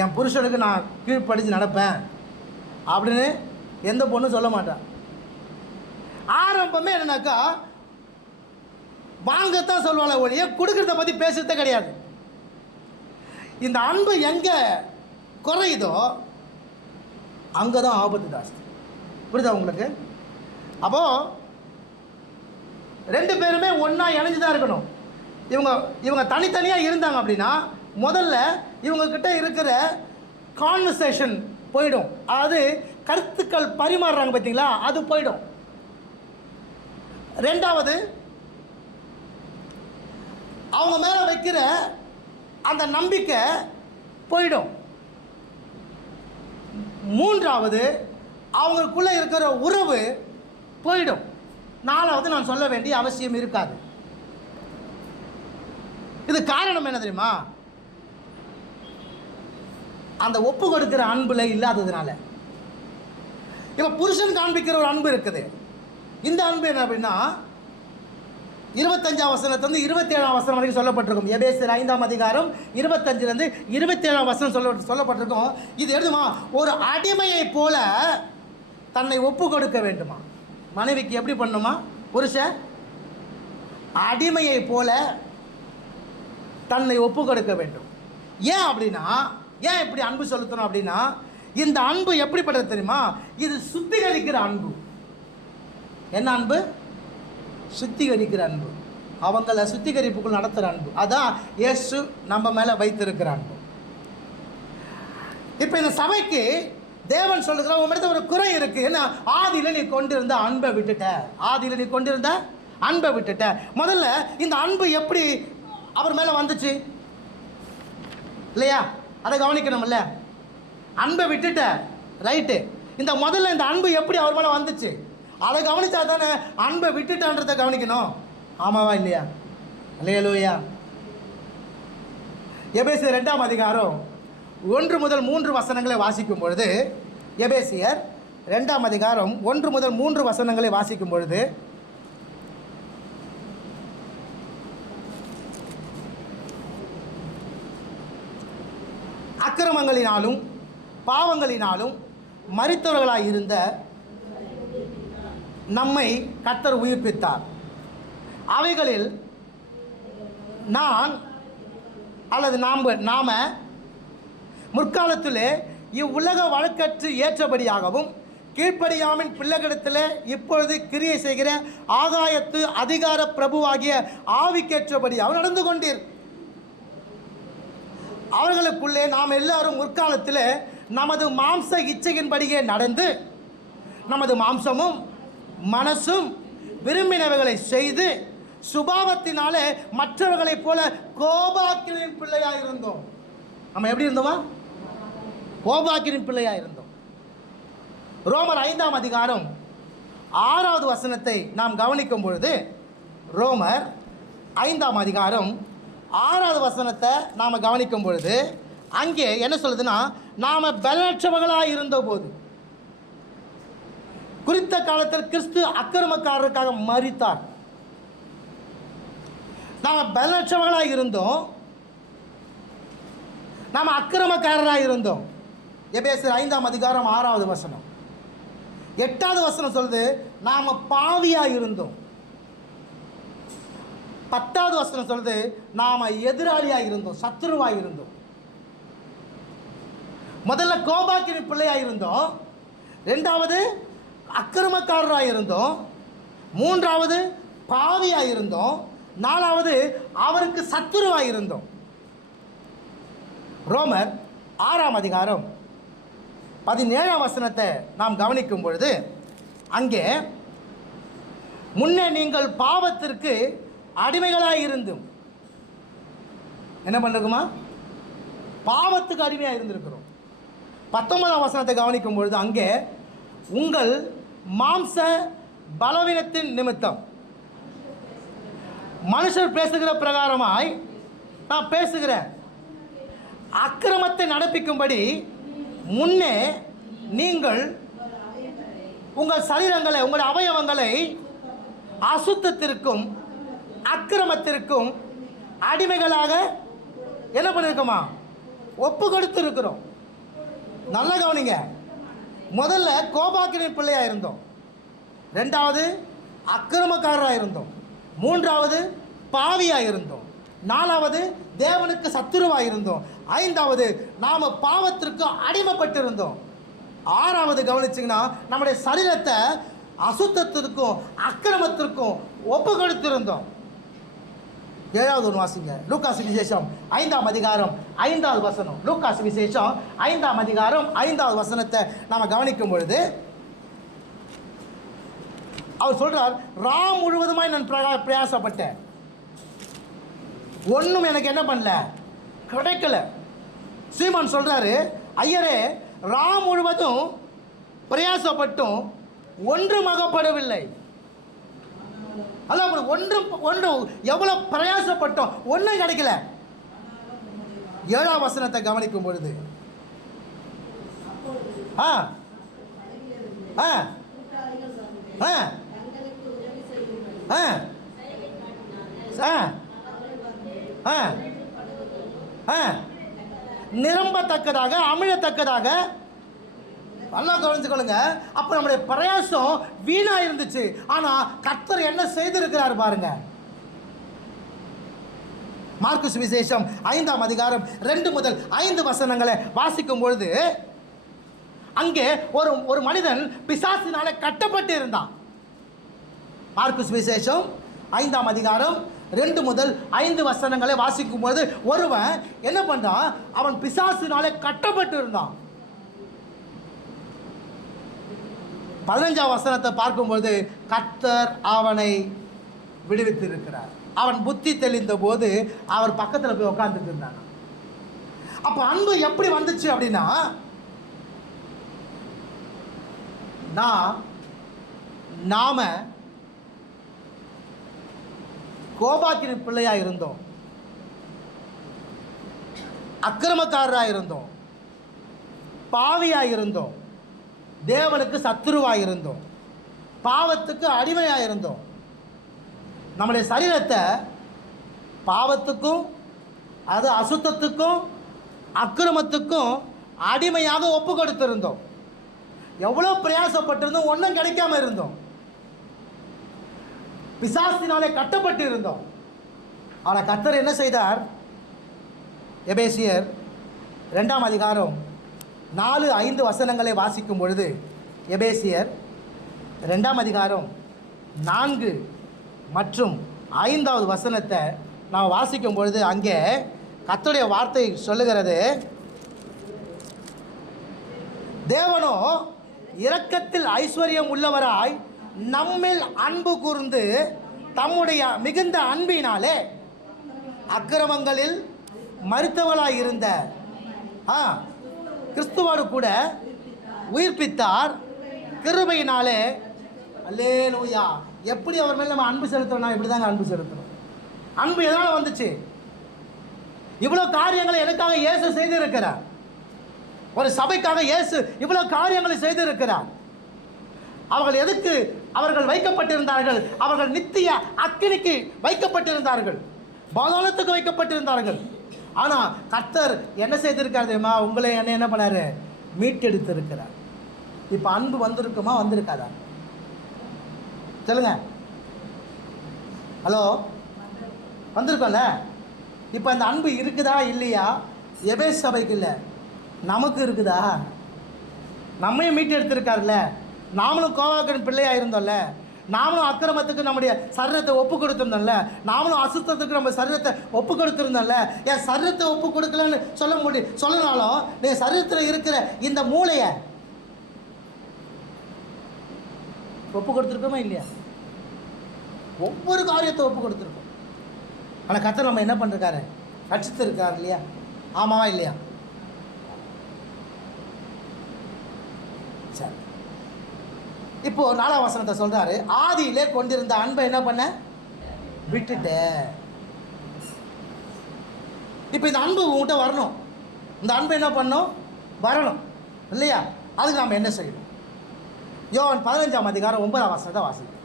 என் புருஷனுக்கு நான் கீழ்ப்படிஞ்சு நடப்பேன் அப்படின்னு எந்த பொண்ணும் சொல்ல மாட்டான். ஆரம்பமே என்னன்னாக்கா வாங்கத்தான் சொல்லுவாங்க ஒழிய கொடுக்கறத பற்றி பேசுறதே கிடையாது. இந்த அன்பு எங்கே குறையுதோ அங்கே தான் ஆபத்து ஜாஸ்தி. புரியுதா உங்களுக்கு? அப்போது 2 பேருமே ஒன்றா இணைஞ்சு தான் இருக்கணும். இவங்க தனித்தனியாக இருந்தாங்க அப்படின்னா முதல்ல இவங்கக்கிட்ட இருக்கிற கான்வர்சேஷன் போயிடும். அதாவது கருத்துக்கள் பரிமாறுறாங்க பார்த்தீங்களா, அது போயிடும். 2வது அவங்க மேலே வைக்கிற அந்த நம்பிக்கை போயிடும். 3வது அவங்களுக்குள்ளே இருக்கிற உறவு போயிடும். 4வது நான் சொல்ல வேண்டிய அவசியம் இருக்காது. இது காரணம் என்ன தெரியுமா? அந்த ஒப்பு கொடுக்கிற அன்புல இல்லாததுனால. இப்போ புருஷன் காண்பிக்கிற ஒரு அன்பு இருக்குது. இந்த அன்பு என்ன அப்படின்னா, 25ஆம் வசனத்திலிருந்து 27ஆம் வசனம் வரைக்கும் சொல்லப்பட்டிருக்கும். எபேசியர் 5ஆம் அதிகாரம் 25லேருந்து 27ஆம் வசனம் சொல்லப்பட்டிருக்கும். இது எழுதுமா, ஒரு அடிமையை போல தன்னை ஒப்பு கொடுக்க வேண்டுமா. மனைவிக்கு எப்படி பண்ணுமா, புருஷன் அடிமையை போல தன்னை ஒப்பு கொடுக்க வேண்டும். ஏன் அப்படின்னா, ஏன் இப்படி அன்பு செலுத்தணும் அப்படின்னா, இந்த அன்பு எப்படிப்பட்டது தெரியுமா, இது சுத்திகரிக்கிற அன்பு. என்ன அன்பு? சுத்திகரிக்கிற அன்பு. அவங்கள சுத்திகரிப்புக்குள் நடத்துகிற அன்பு. அதான் இயேசு நம்ம மேலே வைத்திருக்கிற அன்பு. இப்போ இந்த சபைக்கு தேவன் சொல்லுகிற உங்களிடத்த ஒரு குறை இருக்கு. என்ன? ஆதியில் நீ கொண்டிருந்த அன்பை விட்டுட்ட. ஆதியில் நீ கொண்டிருந்த அன்பை விட்டுட்ட. முதல்ல இந்த அன்பு எப்படி அவர் மேலே வந்துச்சு இல்லையா, அதை கவனிக்கணும்ல. அன்பை விட்டுட்ட, ரைட்டு. இந்த முதல்ல இந்த அன்பு எப்படி அவர் மேலே வந்துச்சு அதை கவனிச்சா தானே அன்பை விட்டுட்டான்றதை கவனிக்கணும். ஆமாவா இல்லையா? அல்லேலூயா. எபேசியர் 2ஆம் அதிகாரம் 1 முதல் 3 வசனங்களை வாசிக்கும் பொழுது, எபேசியர் 2ஆம் அதிகாரம் 1 முதல் 3 வசனங்களை வாசிக்கும் பொழுது, அக்கிரமங்களினாலும் பாவங்களினாலும் மரித்தவர்களாய் இருந்த நம்மை கர்த்தர் உயிர்ப்பித்தார். அவைகளில் நாம முற்காலத்திலே இவ்வுலக வழக்கற்று ஏற்றபடியாகவும் கீழ்ப்படியாமின் பிள்ளைகளிடத்தில் இப்பொழுது கிரியை செய்கிற ஆகாயத்து அதிகார பிரபுவாகிய ஆவிக்கேற்றபடியாக நடந்து கொண்டீர். அவர்களுக்குள்ளே நாம் எல்லாரும் முற்காலத்தில் நமது மாம்ச இச்சையின்படியே நடந்து நமது மாம்சமும் மனசும் விரும்பினவைகளை செய்து சுபாவத்தினாலே மற்றவர்களைப் போல கோபாக்கினின் பிள்ளையாக இருந்தோம். நம்ம எப்படி இருந்தோமா? கோபாக்கினின் பிள்ளையாக இருந்தோம். ரோமர் 5ஆம் அதிகாரம் 6வது வசனத்தை நாம் கவனிக்கும் பொழுது, ரோமர் 5ஆம் அதிகாரம் 6வது வசனத்தை நாம் கவனிக்கும் பொழுது அங்கே என்ன சொல்லுதுன்னா, நாம் பலனற்றவர்களாக இருந்த போது குறித்த காலத்தில் கிறிஸ்து அக்கிரமக்காரருக்காக மரித்தார். நாம் பலனற்றவர்களாக இருந்தோம், நாம் அக்கிரமக்காரராக இருந்தோம். எபேசியர் 5ஆம் அதிகாரம் 6வது வசனம். 8வது வசனம் சொல்லுது நாம் பாவியாக இருந்தோம். 10வது வசனம் சொல்லுது நாம் எதிராளியாக இருந்தோம், சத்துருவாக இருந்தோம். முதல்ல கோபாக்கின் பிள்ளையாக இருந்தோம், 2வது அக்கிரமக்காரராக இருந்தோம், 3வது பாவியாக இருந்தோம், 4வது அவருக்கு சத்துருவாக இருந்தோம். ரோமர் 6ஆம் அதிகாரம் 17ஆம் வசனத்தை நாம் கவனிக்கும் பொழுது அங்கே, முன்னே நீங்கள் பாவத்திற்கு அடிமைகளாக இருந்தும் என்ன பண்ணுறோமா, பாவத்துக்கு அடிமையாக இருந்திருக்கிறோம். 19ஆம் வசனத்தை கவனிக்கும் பொழுது அங்கே, உங்கள் மாம்ச பலவீனத்தின் நிமித்தம் மனுஷர் பேசுகிற பிரகாரமாய் நான் பேசுகிறேன், அக்கிரமத்தை நடப்பிக்கும்படி முன்னே நீங்கள் உங்கள் சரீரங்களை, உங்கள் அவயவங்களை அசுத்தத்திற்கும் அக்கிரமத்திற்கும் அடிமைகளாக என்ன பண்ணியிருக்கோமா, ஒப்பு கொடுத்து இருக்கிறோம். நல்லா கவனிங்க. முதல்ல கோபாக்கினின் பிள்ளையாக இருந்தோம், 2வது அக்கிரமக்காரராக இருந்தோம், 3வது பாவியாக இருந்தோம், 4வது தேவனுக்கு சத்துருவாக இருந்தோம், 5வது நாம் பாவத்திற்கு அடிமைப்பட்டிருந்தோம், 6வது கவனிச்சிங்கன்னா நம்முடைய சரீரத்தை அசுத்தத்திற்கும் அக்கிரமத்திற்கும் ஒப்பு கொடுத்திருந்தோம். 7வது ஒன்று வாசிங்க, லூக்காஸ் விசேஷம் 5ஆம் அதிகாரம் 5வது வசனம். லூக்காஸ் விசேஷம் 5ஆம் அதிகாரம் 5வது வசனத்தை நாம் கவனிக்கும் பொழுது அவர் சொல்றார், ராம் முழுவதுமாய் நான் பிரயாசப்பட்டேன், ஒன்றும் எனக்கு என்ன பண்ணல, கிடைக்கல. சீமான் சொல்றாரு, ஐயரே ராம் முழுவதும் பிரயாசப்பட்டும் ஒன்றும் அகப்படவில்லை. அதான் ஒன்றும் எவ்வளோ பிரயாசப்பட்டோம், ஒன்றும் கிடைக்கல. 7ஆம் வசனத்தை கவனிக்கும் பொழுது ஆ ஆ ஆ நிரம்பத்தக்கதாக, அமிழத்தக்கதாக. நல்லா கவனிச்சுக்கொள்ளுங்க. அப்ப நம்முடைய பிரயாசம் வீணா இருந்துச்சு. ஆனா கர்த்தர் என்ன செய்திருக்கிறார் பாருங்க. மார்க்கு சுவிசேஷம் 5ஆம் அதிகாரம் 2 முதல் 5 வசனங்களை வாசிக்கும் பொழுது, அங்கே ஒரு மனிதன் பிசாசினால கட்டப்பட்டு இருந்தான். மார்க்கு சுவிசேஷம் 5ஆம் அதிகாரம் 2 முதல் 5 வசனங்களை வாசிக்கும் பொழுது, ஒருவன் என்ன பண்றான்? அவன் பிசாசினாலே கட்டப்பட்டு இருந்தான். 15ஆம் வசனத்தை பார்க்கும்போது, கர்த்தர் அவனை விடுவித்திருக்கிறார். அவன் புத்தி தெளிந்த போது அவர் பக்கத்தில் போய் உட்கார்ந்துட்டு இருந்தாங்க. அப்ப அன்பு எப்படி வந்துச்சு அப்படின்னா, நாம கோபாக்கின் பிள்ளையா இருந்தோம், அக்கிரமக்காரராக இருந்தோம், பாவியா இருந்தோம், தேவனுக்கு சத்துருவா இருந்தோம், பாவத்துக்கு அடிமையா இருந்தோம். நம்முடைய சரீரத்தை பாவத்துக்கும், அது அசுத்தத்துக்கும், அக்கிரமத்துக்கும் அடிமையாக ஒப்பு கொடுத்திருந்தோம். எவ்வளோ பிரயாசப்பட்டிருந்தோம், ஒன்றும் கிடைக்காம இருந்தோம். பிசாசினாலே கட்டப்பட்டு இருந்தோம். ஆனால் கர்த்தர் என்ன செய்தார்? எபேசியர் 2ஆம் அதிகாரம் 4-5 வசனங்களை வாசிக்கும் பொழுது, எபேசியர் 2ஆம் அதிகாரம் 4 மற்றும் 5வது வசனத்தை நாம் வாசிக்கும் பொழுது, அங்கே கர்த்தருடைய வார்த்தை சொல்லுகிறது, தேவனோ இரக்கத்தில் ஐஸ்வர்யம் உள்ளவராய் நம்மில் அன்பு கூர்ந்து தம்முடைய மிகுந்த அன்பினாலே அக்கிரமங்களில் மரித்தவளாய் இருந்த கிறிஸ்துவோடு கூட உயிர்ப்பித்தார். கிருபையினாலே அல்லேலூயா. எப்படி அவர் மேல் நம்ம அன்பு செலுத்தணும்? இப்படி தாங்க அன்பு செலுத்தணும். அன்பு எதனால் வந்துச்சு? இவ்வளோ காரியங்களை எனக்காக இயேசு செய்திருக்கிறார். ஒரு சபைக்காக இயேசு இவ்வளோ காரியங்களை செய்திருக்கிறார். அவர்கள் எதுக்கு அவர்கள் வைக்கப்பட்டிருந்தார்கள்? அவர்கள் நித்திய அக்கினிக்கு வைக்கப்பட்டிருந்தார்கள், பாதாளத்துக்கு வைக்கப்பட்டிருந்தார்கள். ஆனால் கர்த்தர் என்ன செய்திருக்காரு தெரியுமா? உங்களை என்ன பண்ணாரு? மீட்டெடுத்திருக்கிறார். இப்போ அன்பு வந்திருக்குமா, வந்திருக்காதா? சொல்லுங்க. ஹலோ, வந்திருக்கோம்ல? இப்போ அந்த அன்பு இருக்குதா இல்லையா? எபேஸ் சபைக்கு இல்லை, நமக்கு இருக்குதா? நம்மையும் மீட்டு எடுத்திருக்காருல்ல. நாமளும் கோவாக்கன் பிள்ளையாக இருந்தோம்ல, நாமளும் அக்கிரமத்துக்கு நம்முடைய சரீரத்தை ஒப்பு கொடுத்துருந்தோம்ல, நாமளும் அசுத்தத்துக்கு நம்ம சரீரத்தை ஒப்பு கொடுத்துருந்தோம்ல. என் சரீரத்தை ஒப்பு கொடுக்கலன்னு சொல்லனாலும் நீ சரீரத்தில் இருக்கிற இந்த மூளையை ஒப்பு கொடுத்துருக்கோமா இல்லையா? ஒவ்வொரு காரியத்தை ஒப்பு கொடுத்துருக்கோம். ஆனால் கர்த்தர் நம்ம என்ன பண்ணிருக்காரு? ரட்சித்திருக்காரு இல்லையா? ஆமாவா இல்லையா? சரி, இப்போ 4ஆம் வசனத்தை சொல்றாரு, ஆதியிலே கொண்டிருந்த அன்பை என்ன பண்ண? விட்டுட்ட. இப்போ இந்த அன்பு உங்கள்கிட்ட வரணும். இந்த அன்பு என்ன பண்ணணும்? வரணும் இல்லையா? அதுக்கு நாம் என்ன செய்யணும்? யோவான் 15ஆம் அதிகாரம் 9ஆம் வசனத்தை வாசிக்கும்.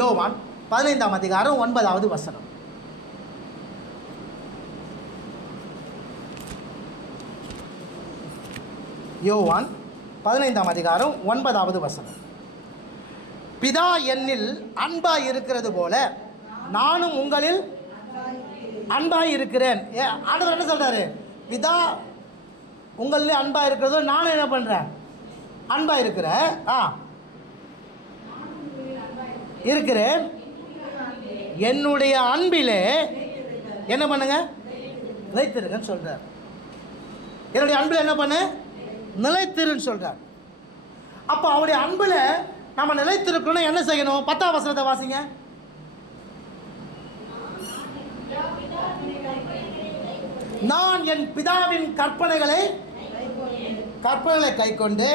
யோவான் 15ஆம் அதிகாரம் 9வது வசனம். யோவான் 15ஆம் அதிகாரம் 9வது வசனம். பிதா என்னில் அன்பாய் இருக்கிறது போல நானும் உங்களில் அன்பாய் இருக்கிறேன். ஆண்டவர் என்ன சொல்றாரு? பிதா உங்களில் அன்பாய் இருக்கிறதோ நானும் என்ன பண்றேன்? அன்பாய் இருக்கிறேன். இருக்கிறேன். என்னுடைய அன்பிலே என்ன பண்ணுங்க? நிலைத்திருங்கன்னு சொல்றார். என்னுடைய அன்பில் என்ன பண்ணு? நிலைத்திருன்னு சொல்றார். அப்போ அவருடைய அன்பில் நம்ம நிலைத்திருக்கணும். என்ன செய்யணும்? 10ஆம் வசனத்தை வாசிங்க. நான் என் பிதாவின் கற்பனைகளை கைக்கொண்டு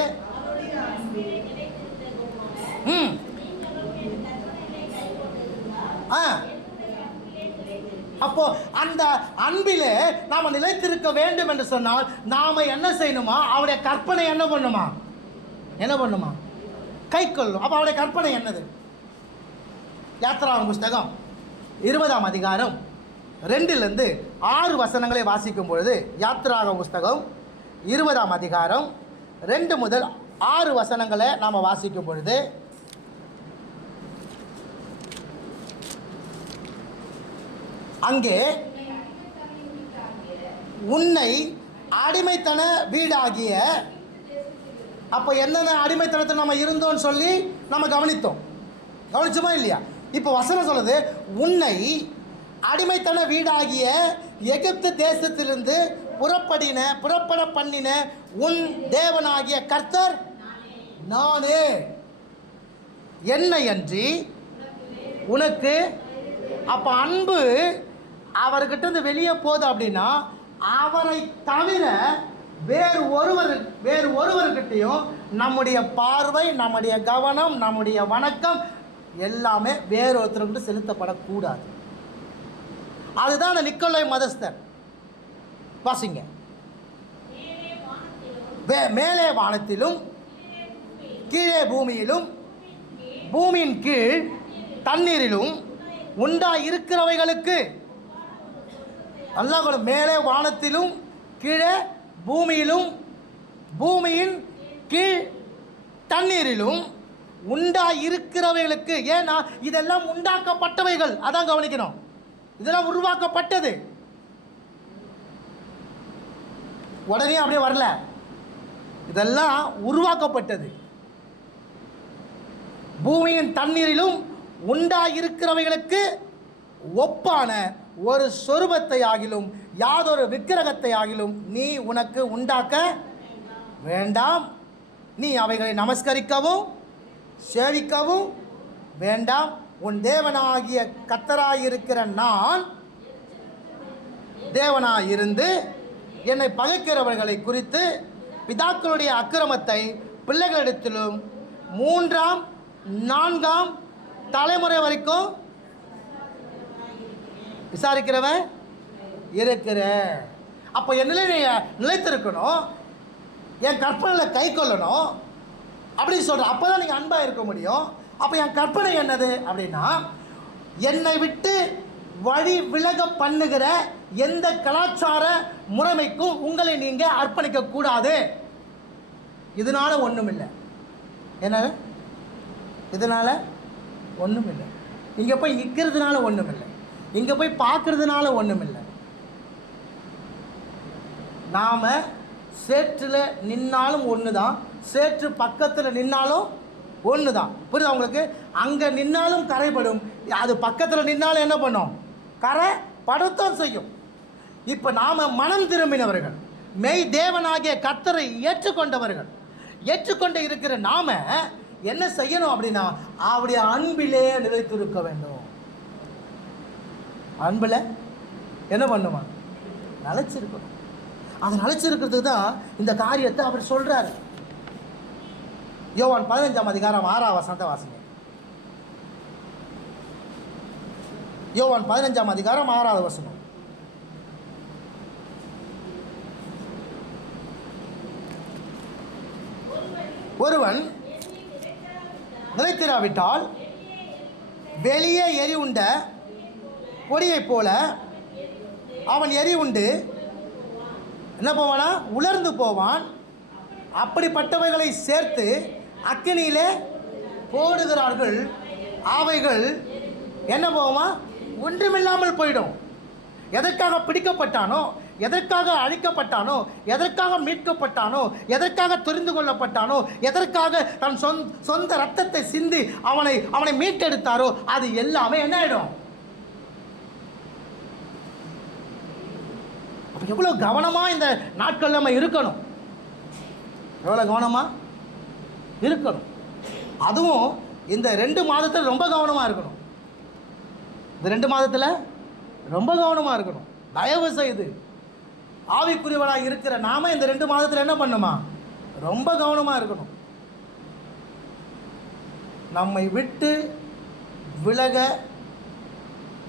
அப்போ அந்த அன்பிலே நாம நிலைத்திருக்க வேண்டும் என்று சொன்னால் நாம என்ன செய்யணுமா? அவருடைய கற்பனை என்ன பண்ணுமா? கை கொள்ளும். அப்போ அவருடைய கற்பனை என்னது? யாத்திராவின் புஸ்தகம் 20ஆம் அதிகாரம் 2லிருந்து 6 வசனங்களை வாசிக்கும் பொழுது, யாத்திராகம புஸ்தகம் 20ஆம் அதிகாரம் 2 முதல் 6 வசனங்களை நாம் வாசிக்கும் பொழுது, அங்கே உன்னை அடிமைத்தன வீடாகிய, அப்போ என்னென்ன அடிமைத்தனத்தை நம்ம இருந்தோம்னு சொல்லி நம்ம கவனிச்சோமா இல்லையா? இப்போ வசனம் சொல்லுது, உன்னை அடிமைத்தன வீடாகிய எகிப்து தேசத்திலிருந்து புறப்பட பண்ணின உன் தேவனாகிய கர்த்தர் நானே. என்னை அன்றி உனக்கு, அப்ப அன்பு அவர்கிட்ட இருந்து வெளியே போகுது அப்படின்னா, அவரை தவிர வேறு ஒருவர்கிட்டையும் நம்முடைய பார்வை, நம்முடைய கவனம், நம்முடைய வணக்கம் எல்லாமே வேறு ஒருத்தர்கிட்ட செலுத்தப்படக்கூடாது. அதுதான் அந்த நிக்கோலாய் மதஸ்தர். வாசிங்க. மேலே வானத்திலும் கீழே பூமியிலும் பூமியின் கீழ் தண்ணீரிலும் உண்டாயிருக்கிறவைகளுக்கு, அல்லாஹ் மேலே வானத்திலும் கீழே பூமியிலும் பூமியின் கீழ் தண்ணீரிலும் உண்டாயிருக்கிறவைகளுக்கு. ஏன்னா இதெல்லாம் உண்டாக்கப்பட்டவைகள், அதான் கவனிக்கணும். இதெல்லாம் உருவாக்கப்பட்டது, உடனே அப்படியே வரல. இதெல்லாம் உருவாக்கப்பட்டது. பூமியின் தண்ணீரிலும் உண்டாயிருக்கிறவைகளுக்கு ஒப்பான ஒரு சொரூபத்தை ஆகிலும் யாதொரு விக்கிரகத்தை ஆகிலும் நீ உனக்கு உண்டாக்க வேண்டாம். நீ அவைகளை நமஸ்கரிக்கவும் சேவிக்கவும் வேண்டாம். உன் தேவனாகிய கர்த்தராயிருக்கிற நான் தேவனாயிருந்து என்னை பகைக்கிறவர்களை குறித்து பிதாக்களுடைய அக்கிரமத்தை பிள்ளைகளிடத்திலும் 3ஆம் 4ஆம் தலைமுறை வரைக்கும் விசாரிக்கிறவன் இருக்கிற. அப்போ என்னிலே நிலைத்திருக்கணும், என் கற்பனையில் கை கொள்ளணும் அப்படின்னு சொல்கிற. அப்போ தான் நீங்கள் அன்பாக இருக்க முடியும். அப்போ என் கற்பனை என்னது அப்படின்னா, என்னை விட்டு வழி விலக பண்ணுகிற எந்த கலாச்சார முறைமைக்கும் உங்களை நீங்கள் அர்ப்பணிக்கக்கூடாது. இதனால் ஒன்றும் இல்லை. என்ன இதனால் ஒன்றும் இல்லை. இங்கே போய் நிற்கிறதுனால ஒன்றும் இல்லை, இங்கே போய் பார்க்கறதுனால ஒன்றும் இல்லை. நாம் சேற்றில் நின்னாலும் ஒன்று தான், சேற்று பக்கத்தில் நின்னாலும் ஒன்று தான். புரியுதா உங்களுக்கு? அங்கே நின்னாலும் கரைப்படும், அது பக்கத்தில் நின்னாலும் என்ன பண்ணும்? கரை படத்தான் செய்யும். இப்போ நாம் மனம் திரும்பினவர்கள், மெய் தேவனாகிய கர்த்தரை ஏற்றுக்கொண்டு இருக்கிற நாம என்ன செய்யணும் அப்படின்னா, அவருடைய அன்பிலே நிலைத்திருக்க வேண்டும். அன்பில் என்ன பண்ணுமா? நிலைச்சிருக்கணும். அது நிலைச்சிருக்கிறதுக்கு தான் இந்த காரியத்தை அவர் சொல்கிறார். யோவான் 15ஆம் அதிகாரம் 6ஆம் வசனத்தை வாசிங்க. யோவான் 15ஆம் அதிகாரம் 6ஆவது வசனம். ஒருவன் நிலைத்திராவிட்டால் வெளியே எரி உண்ட பொடியைப் போல அவன் எரி உண்டு என்ன போவானா? உலர்ந்து போவான். அப்படிப்பட்டவைகளை சேர்த்து அக்கினியிலே போடுகிறார்கள். அவைகள் என்ன போகுமா? ஒன்றுமில்லாமல் போயிடும். எதற்காக பிடிக்கப்பட்டானோ, எதற்காக அழிக்கப்பட்டானோ, எதற்காக மீட்கப்பட்டானோ, எதற்காக தெரிந்து கொள்ளப்பட்டானோ, எதற்காக தன் சொந்த ரத்தத்தை சிந்தி அவனை மீட்டெடுத்தாரோ, அது எல்லாமே என்ன ஆயிடும்? எவ்வளோ கவனமாக இந்த நாட்கள் நம்ம இருக்கணும், எவ்வளோ கவனமாக இருக்கணும். அதுவும் இந்த 2 மாதத்தில் ரொம்ப கவனமாக இருக்கணும். இந்த 2 மாதத்தில் ரொம்ப கவனமாக இருக்கணும். தயவு செய்து ஆவிக்குரியவனாக இருக்கிற நாம இந்த 2 மாதத்தில் என்ன பண்ணுமா? ரொம்ப கவனமாக இருக்கணும். நம்மை விட்டு விலக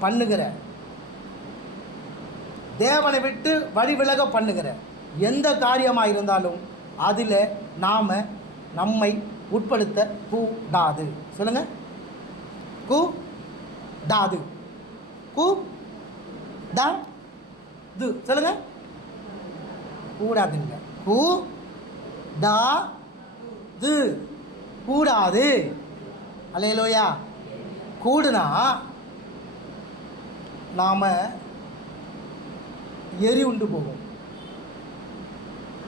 பண்ணுகிற, தேவனை விட்டு வழி விலக பண்ணுகிற எந்த காரியமாக இருந்தாலும் அதில் நாம் நம்மை உட்படுத்த கூடாது. சொல்லுங்க, கூடாது. கு த து சொல்லுங்க. கூடாதுங்க. கு த து கூடாது. அல்லேலூயா. கூடுனா நாம எரி உண்டு போகும்.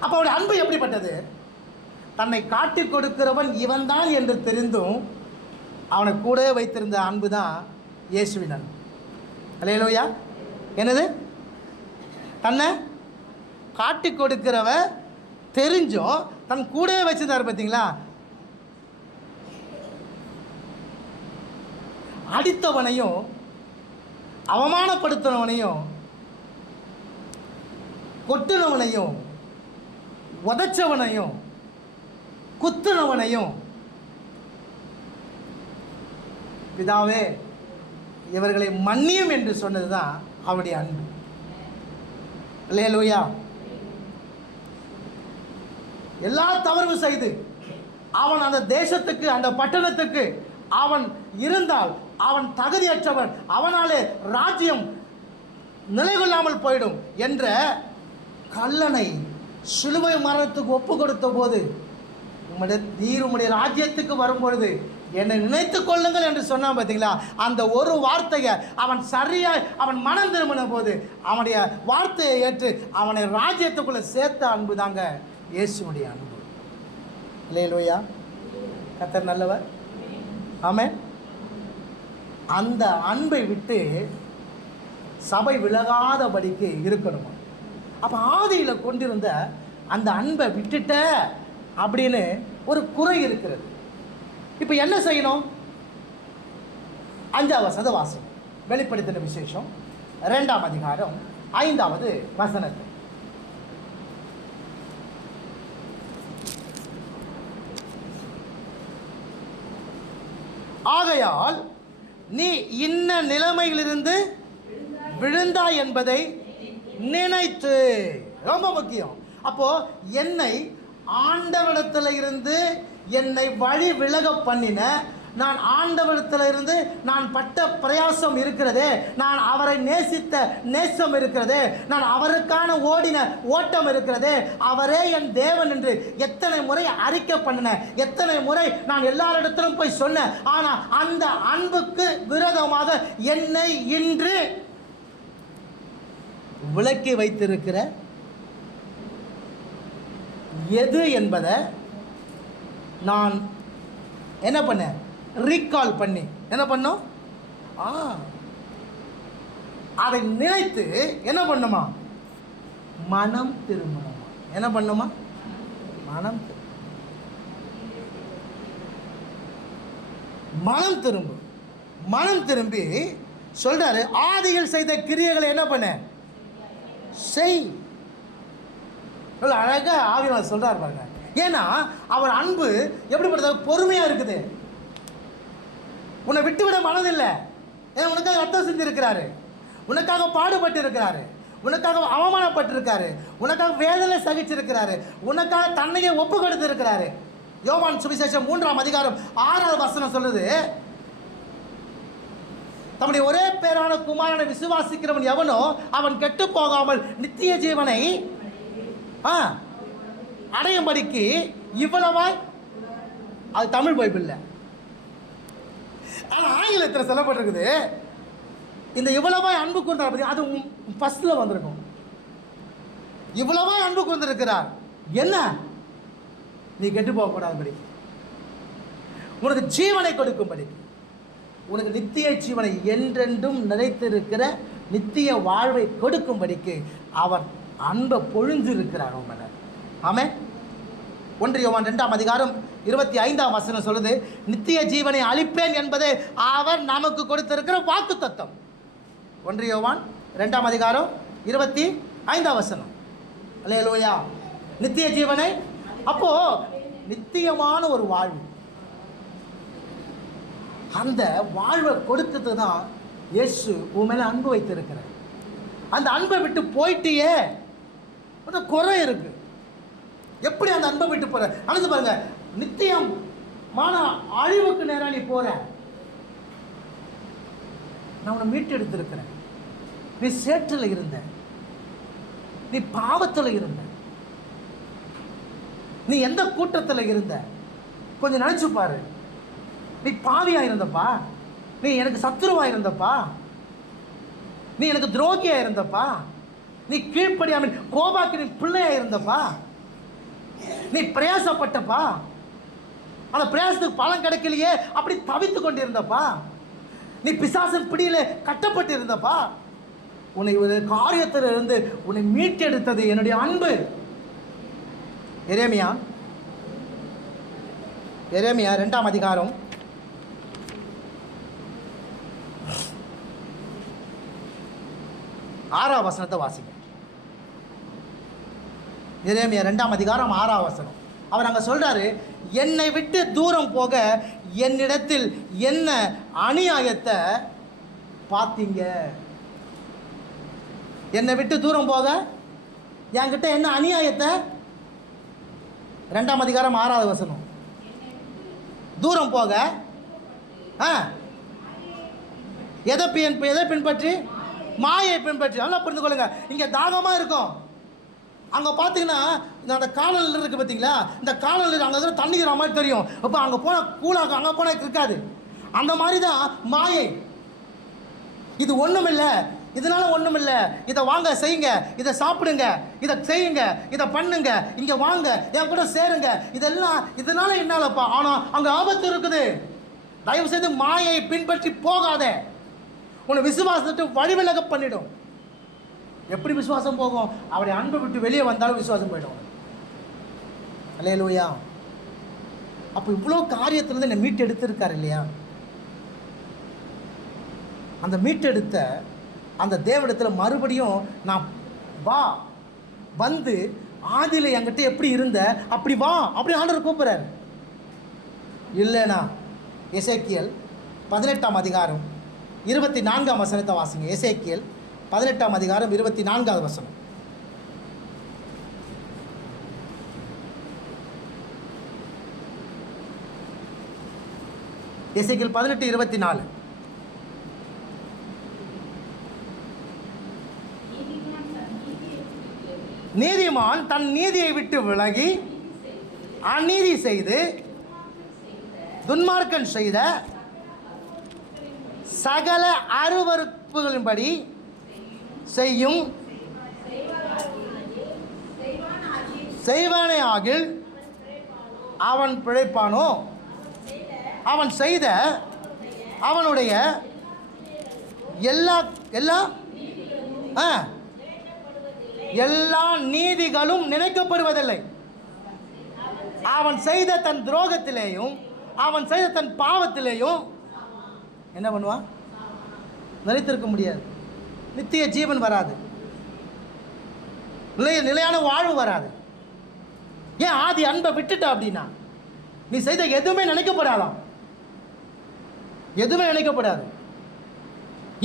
அப்போ அவருடைய அன்பு எப்படிப்பட்டது? தன்னை காட்டிக் கொடுக்கிறவன் இவன் தான் என்று தெரிந்தும் அவனை கூட வைத்திருந்த அன்பு தான் இயேசுவின் அன்பு. அல்லேலூயா. என்னது? தன்னை காட்டிக் கொடுக்கிறவ தெரிஞ்சும் தன் கூடவே வச்சிருந்தார். பார்த்தீங்களா? அடித்தவனையும் அவமானப்படுத்தினவனையும் கொட்டினவனையும் உதைச்சவனையும் குத்துனவனையும் பிதாவே இவர்களை மன்னியும் என்று சொன்னதுதான் அவருடைய அன்பு. அல்லேலூயா. எல்லா தவறு செய்து அவன் அந்த தேசத்துக்கு அந்த பட்டணத்துக்கு அவன் இருந்தால் அவன் தகுதியற்றவன், அவனாலே ராஜ்யம் நிலை கொள்ளாமல் போயிடும் என்ற கல்லனை சிலுவை மரணத்துக்கு ஒப்பு கொடுத்த போது, உம்முடைய ராஜ்யத்துக்கு வரும்பொழுது என்னை நினைத்துக் கொள்ளுங்கள் என்று சொன்னான். பார்த்தீங்களா? அந்த ஒரு வார்த்தையை அவன் சரியாய் அவன் மனம் திரும்பின போது அவனுடைய வார்த்தையை ஏற்று அவனை ராஜ்யத்துக்குள்ள சேர்த்த அன்பு தாங்க இயேசுடைய அன்பு. அல்லேலூயா. கர்த்தர் நல்லவர். ஆமென். அந்த அன்பை விட்டு சபை விலகாதபடிக்கு இருக்கணுமா? அப்போ ஆதியில் கொண்டிருந்த அந்த அன்பை விட்டுட்ட அப்படின்னு ஒரு குறை இருக்கிறது. இப்போ என்ன செய்யணும்? 5வது வசனத்தை வாசம். வெளிப்படுத்தின விசேஷம் 2ஆம் அதிகாரம் 5வது வசனத்தை. ஆகையால் நீ இன்ன நிலைமையிலிருந்து விழுந்தாய் என்பதை நினைத்து. ரொம்ப முக்கியம். அப்போ என்னை ஆண்டவரிடத்தில் இருந்து என்னை வழி விலக பண்ணின, நான் ஆண்டவரிடத்தில் இருந்து நான் பட்ட பிரயாசம் இருக்கிறதே, நான் அவரை நேசித்த நேசம் இருக்கிறதே, நான் அவருக்கான ஓடின ஓட்டம் இருக்கிறதே, அவரே என் தேவன் என்று எத்தனை முறை அறிக்கை பண்ணின, எத்தனை முறை நான் எல்லாரிடத்திலும் போய் சொன்னேன். ஆனால் அந்த அன்புக்கு விரோதமாக என்னை இன்று விலக்கி வைத்திருக்கிற எது என்பதை நான் என்ன பண்ணேன்? ரீகால் பண்ணி என்ன பண்ணோம்? அதை நினைத்து என்ன பண்ணுமா? மனம் திரும்பணுமா? என்ன பண்ணுமா? மனம் திரும்பு. மனம் திரும்பி சொல்றாரு, ஆதியில் செய்த கிரியைகளை என்ன பண்ண செய். அழகா ஆவியானவர் சொல்றாரு பாருங்க. ஏன்னா அவர் அன்பு எப்படிப்பட்டது? பொறுமையா இருக்குது. உன்னை விட்டுவிட மனதில்லை. ஏன்? உனக்காக ரத்தம் செஞ்சிருக்கிறாரு, உனக்காக பாடுபட்டு இருக்கிறாரு, உனக்காக அவமானப்பட்டிருக்காரு, உனக்காக வேதனை சகிச்சிருக்கிறாரு, உனக்காக தன்னையே ஒப்பு கொடுத்து இருக்கிறாரு. யோவான் சுவிசேஷம் 3ஆம் அதிகாரம் 6வது வசனம் சொல்லுது, தம்முடைய ஒரே பேரான குமாரனை விசுவாசிக்கிறவன் எவனோ அவன் கெட்டு போகாமல் நித்திய ஜீவனை அடையும்படிக்கு இவ்வளவாய். அது தமிழ் பைபிள்ல. ஆனால் ஆங்கிலத்தில் சொல்லப்பட்டிருக்குது, இந்த இவ்வளவாய் அன்பு கொண்டார். அது ஃபர்ஸ்ட்ல வந்திருக்கும். இவ்வளவாய் அன்பு கொண்டிருக்கிறார். என்ன? நீ கெட்டு போகக்கூடாதுபடி, உனக்கு ஜீவனை கொடுக்கும்படி, உனக்கு நித்திய ஜீவனை என்றென்றும் நிலைத்திருக்கிற நித்திய வாழ்வை கொடுக்கும்படிக்கு அவர் அன்பை பொழிஞ்சிருக்கிறார். ஆமென். 1 யோவான் 2ஆம் அதிகாரம் 25ஆம் வசனம் சொல்லுது, நித்திய ஜீவனை அளிப்பேன் என்பது அவர் நமக்கு கொடுத்திருக்கிற வாக்கு தத்தம். 1 யோவான் 2ஆம் அதிகாரம் 25ஆம் வசனம். அல்லேலூயா. நித்திய ஜீவனை. அப்போ நித்தியமான ஒரு வாழ்வு, அந்த வாழ்வை கொடுத்தது தான் இயேசு உன் மேல அன்பு வைத்திருக்கிறார். அந்த அன்பை விட்டு போயிட்டியே, குறை இருக்கு. எப்படி அந்த அன்பை விட்டு போற? அனுப்பி பாருங்க, நித்தியமான அழிவுக்கு நேரம் நீ போற. நான் உன்னை மீட்டு எடுத்திருக்கிறேன். நீ சேற்றில் இருந்த, நீ பாவத்தில் இருந்த, நீ எந்த கூட்டத்தில் இருந்த கொஞ்சம் நினைச்சு பாரு. நீ பாவியா இருந்தப்பா, நீ எனக்கு சத்துருவா இருந்தப்பா, நீ எனக்கு துரோகியா இருந்தப்பா, நீ கீழ்ப்படியாம கோபாக்கு நீ பிள்ளையா இருந்தப்பா, நீ பிரயாசப்பட்டப்பா, அந்த பிரயாசத்துக்கு பலன் கிடைக்கலையே அப்படி தவித்து கொண்டிருந்தப்பா, நீ பிசாசின் பிடியில கட்டப்பட்டு இருந்தப்பா, உன்னை ஒரு காரியத்தில் இருந்து உன்னை மீட்டெடுத்தது என்னுடைய அன்பு. எரேமியா 2ஆம் அதிகாரம் 6ஆம் வசனத்தை வாசிங்க. எரேமியா 2ஆம் அதிகாரம் 6ஆம் வசனம். அவர் அங்க சொல்றாரு, என்னை விட்டு தூரம் போக என்னிடத்தில் என்ன அநியாயத்தை பார்த்தீங்க. என்னை விட்டு தூரம் போக என்கிட்ட என்ன அநியாயத்தை, 2ஆம் அதிகாரம் 6ஆவது வசனம். தூரம் போக எதை பின்பற்றி? மாயை பின்பற்றி. நல்லா புரிந்து கொள்ளுங்க. இங்கே தாகமாக இருக்கும், அங்கே பார்த்தீங்கன்னா அந்த காணல் இருக்குது பார்த்தீங்களா, இந்த காணல் அங்கே தண்ணிக்கிற மாதிரி தெரியும். அப்போ அங்கே போனால் கூழாக்கும், அங்கே போனால் இருக்காது. அந்த மாதிரி தான் மாயை. இது ஒன்றும் இல்லை, இதனால ஒன்றும் இல்லை, இதை வாங்க செய்யுங்க, இதை சாப்பிடுங்க, இதை செய்யுங்க, இதை பண்ணுங்க, இங்கே வாங்க, என் கூட சேருங்க, இதெல்லாம் இதனால என்னாலப்பா. ஆனால் அங்கே ஆபத்து இருக்குது. தயவு செய்து மாயை பின்பற்றி போகாத. உன்னை விசுவாசத்தை வழிவிலக பண்ணிடும். எப்படி விசுவாசம் போகும்? அவருடைய அன்பை விட்டு வெளியே வந்தாலும் விசுவாசம் போயிடும். அல்லேலூயா. அப்போ இவ்வளோ காரியத்திலிருந்து என்னை மீட்டு எடுத்திருக்காரு இல்லையா? அந்த மீட்டெடுத்த அந்த தேவனிடத்தில் மறுபடியும் நான் வா, வந்து ஆதியில் என்கிட்ட எப்படி இருந்த அப்படி வா, அப்படி ஆண்டவர் கூப்பிட்றாரு. இல்லைனா எசேக்கியேல் 18ஆம் அதிகாரம் 24ஆம் வசனத்தை வாசிங்க. எசேக்கியேல் 18ஆம் அதிகாரம் 24ஆவது வசனம். எசேக்கியேல் 18:24. நீதிமான் தன் நீதியை விட்டு விலகி அநீதி செய்து துன்மார்க்கன் செய்த சகல அருவருப்புகளின்படி செய்யும் செய்வானே ஆகில் அவன் பிழைப்பானோ? அவன் செய்த அவனுடைய எல்லா எல்லா எல்லா நீதிகளும் நினைக்கப்படுவதில்லை. அவன் செய்த தன் துரோகத்திலேயும் அவன் செய்த தன் பாவத்திலேயும் என்ன பண்ணுவான்? நிலைத்திருக்க முடியாது. நித்திய ஜீவன் வராது, நிலையான வாழ்வு வராது. ஏன்? ஆதி அன்பை விட்டுட்ட அப்படின்னா நீ செய்த எதுவுமே நினைக்கப்படாதாம், எதுவுமே நினைக்கப்படாது.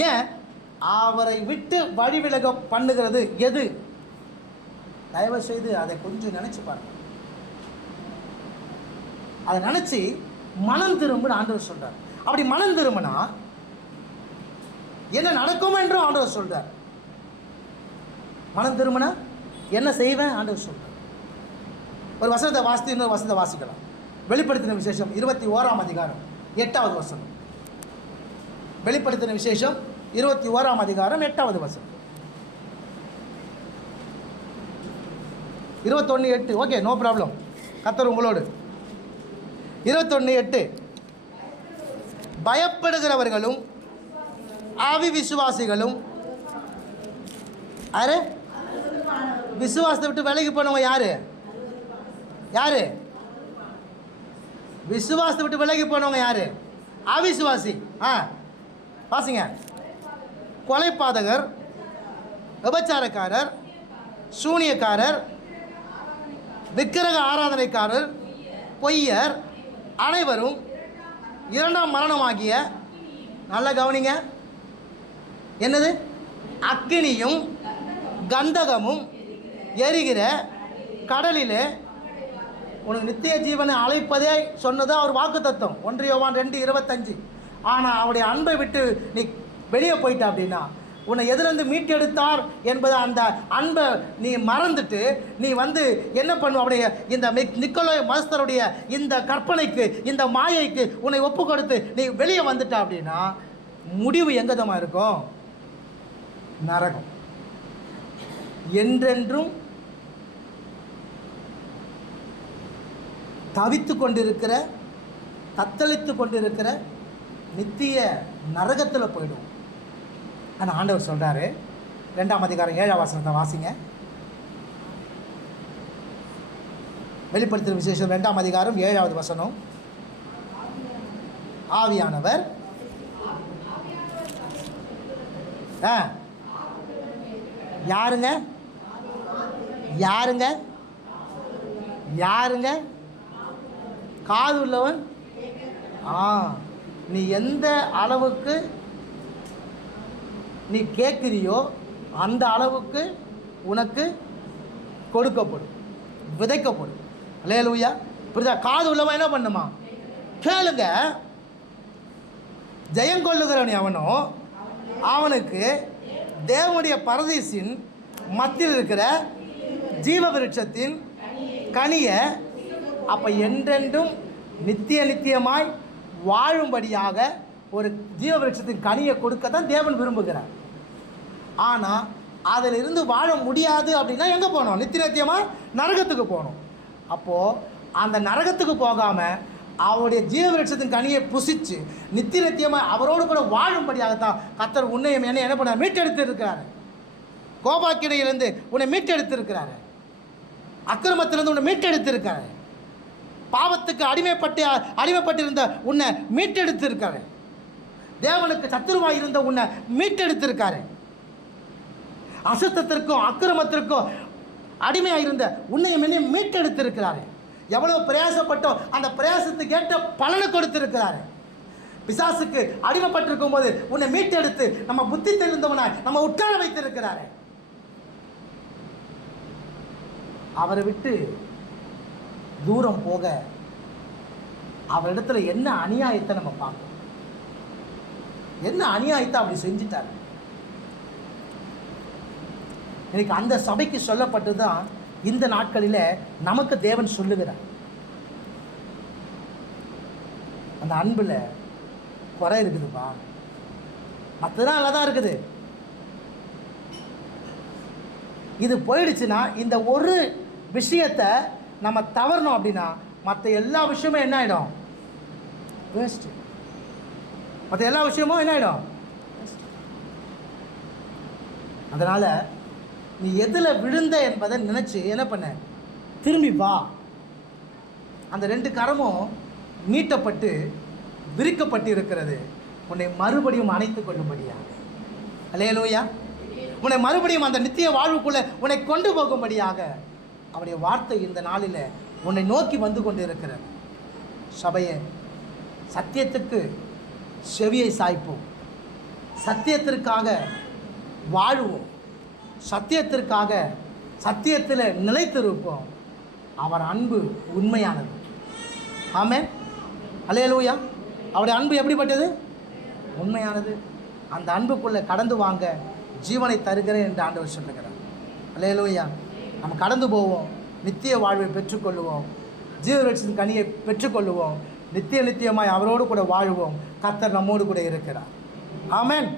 ஏன்? அவரை விட்டு வழிவிலக பண்ணுகிறது எது? தயவு செய்து அதை கொஞ்சம் நினைச்சு பாருங்க. அதை நினைச்சு மனம் திரும்புன்னு ஆண்டவர் சொல்றார். அப்படி மனம் திரும்பினா என்ன நடக்கும் என்றும் ஆண்டவர் சொல்றார். மனம் திரும்பினா என்ன செய்வேன் ஆண்டவர் சொல்றார். ஒரு வசனத்தை வாசித்து இன்னொரு வசனத்தை வாசிக்கலாம். வெளிப்படுத்தின விசேஷம் 21ஆம் அதிகாரம் 8வது வசனம். வெளிப்படுத்தின விசேஷம் 21ஆம் அதிகாரம் 8வது வசனம். 21:8. Okay, no problem. கர்த்தர் உங்களோடு. 21:8. பயப்படுகிறவர்களும் ஆவி விசுவாசிகளும் யாரு? விசுவாசத்தை விட்டு விலகி போனவங்க யாரு? யாரு? விசுவாசத்தை விட்டு விலகி போனவங்க யாரு? அவிசுவாசி. வாசிங்க. கொலைபாதகர், விபச்சாரக்காரர், சூனியக்காரர், விக்கிரக ஆராதனைக்காரர், பொய்யர் அனைவரும் இரண்டாம் மரணமாகிய, நல்ல கவனிங்க, என்னது? அக்கினியும் கந்தகமும் எரிகிற கடலிலே உனக்கு நித்திய ஜீவனை அழைப்பதே சொன்னது அவர் வாக்கு தத்துவம். 1 யோவான் 2:25. ஆனால் அவருடைய அன்பை விட்டு நீ வெளியே போயிட்ட அப்படின்னா, உன்னை எதிலிருந்து மீட்டெடுத்தார் என்பதை அந்த அன்பை நீ மறந்துட்டு நீ வந்து என்ன பண்ணுவ, அப்படியே இந்த நிக்கோலாய் மாஸ்டருடைய இந்த கற்பனைக்கு, இந்த மாயைக்கு உன்னை ஒப்பு கொடுத்து நீ வெளியே வந்துட்ட அப்படின்னா முடிவு எங்கதமா இருக்கும்? நரகம். என்றென்றும் தவித்து கொண்டிருக்கிற, தத்தளித்து கொண்டிருக்கிற நித்திய நரகத்தில் போயிடும். ஆனால் ஆண்டவர் சொல்கிறாரு, 2ஆம் அதிகாரம் 7ஆம் வசனத்தை வாசிங்க. வெளிப்படுத்துகிற விசேஷம் 2ஆம் அதிகாரம் 7வது வசனம். ஆவியானவர் யாருங்க? யாருங்க? யாருங்க? காது உள்ளவன். நீ எந்த அளவுக்கு நீ கேட்குறியோ அந்த அளவுக்கு உனக்கு கொடுக்கப்படும், விதைக்கப்படும். அல்லேலூயா. புரியுதா? காது உள்ளவன் என்ன பண்ணுமா? கேளுங்க. ஜெயங்கொள்ளுகிறவன் எவனோ அவனுக்கு தேவனுடைய பரதீசின் மத்தியில் இருக்கிற ஜீவ விருட்சத்தின் கனியை அப்போ என்றென்றும் நித்தியமாய் வாழும்படியாக ஒரு ஜீவ விருட்சத்தின் கனியை கொடுக்க தான் தேவன் விரும்புகிறார். ஆனால் அதில் இருந்து வாழ முடியாது அப்படின்னா எங்கே போகணும்? நித்தியமாக நரகத்துக்கு போகணும். அப்போது அந்த நரகத்துக்கு போகாமல் அவருடைய ஜீவ விருட்சத்தின் கனியை புசித்து நித்தியமாக அவரோடு கூட வாழும்படியாகத்தான் கர்த்தர் உன்னை என்ன பண்ண மீட்டெடுத்து இருக்கிறாரு. கோபாக்கிடையிலிருந்து உன்னை மீட்டெடுத்து இருக்கிறாரு. அக்கிரமத்திலிருந்து உன்னை மீட்டெடுத்து இருக்காரு. பாவத்துக்கு அடிமைப்பட்டிருந்த உன்னை மீட்டெடுத்து இருக்காரு. தேவனுக்கு சத்துருவாய் இருந்த உன்னை மீட்டெடுத்திருக்காரு. அசுத்தத்திற்கும் அக்கிரமத்திற்கும் அடிமையாக இருந்த உன்னையும் என்னையும் மீட்டெடுத்திருக்கிறாரு. எவ்வளவு பிரயாசப்பட்டோ அந்த பிரயாசத்துக்கு ஏற்ற பலனை கொடுத்திருக்கிறாரு. பிசாசுக்கு அடிமைப்பட்டிருக்கும் போது உன்னை மீட்டெடுத்து நம்ம புத்தி தெரிந்தவனாய் நம்ம உட்கார வைத்திருக்கிறாரு. அவரை விட்டு தூரம் போக அவரிடத்துல என்ன அநியாயத்தை நம்ம பார்க்கணும். என்ன அநியாயத்தை அப்படி செஞ்சிட்டாரு. எனக்கு அந்த சபைக்கு சொல்லப்பட்டுதான் இந்த நாட்களில் நமக்கு தேவன் சொல்லுகிறார். அந்த அன்புல குறை இருக்குதுப்பா, மற்றதான் நல்லா தான் இருக்குது. இது போயிடுச்சுன்னா, இந்த ஒரு விஷயத்தை நம்ம தவறணும் அப்படின்னா மற்ற எல்லா விஷயமும் என்ன ஆகிடும்? வேஸ்ட்டு. மற்ற எல்லா விஷயமும் என்ன ஆகிடும்? அதனால் நீ எதில் விழுந்த என்பதை நினச்சி என்ன பண்ண, திரும்பி வா. அந்த 2 கரமும் மீட்டப்பட்டு விரிக்கப்பட்டு இருக்கிறது உன்னை மறுபடியும் அணைத்து கொள்ளும்படியாக. அல்லேலூயா. உன்னை மறுபடியும் அந்த நித்திய வாழ்வுக்குள்ளே உன்னை கொண்டு போகும்படியாக அவருடைய வார்த்தை இந்த நாளில் உன்னை நோக்கி வந்து கொண்டு இருக்கிறது. சபையை சத்தியத்துக்கு செவியை சாய்ப்போம், சத்தியத்திற்காக வாழுவோம், சத்தியத்திற்காக சத்தியத்தில் நிலைத்திருப்போம். அவர் அன்பு உண்மையானது. ஆமென். அல்லேலூயா. அவருடைய அன்பு எப்படிப்பட்டது? உண்மையானது. அந்த அன்புக்குள்ளே கடந்து வாங்க ஜீவனை தருகிறேன் என்று ஆண்டவர் சொல்லுகிறார். அல்லேலூயா. நம்ம கடந்து போவோம், நித்திய வாழ்வை பெற்றுக்கொள்ளுவோம், ஜீவவிருட்சத்தின் கனியை பெற்றுக்கொள்ளுவோம், நித்தியமாய் அவரோடு கூட வாழ்வோம். கர்த்தர் நம்மோடு கூட இருக்கிறார். ஆமென்.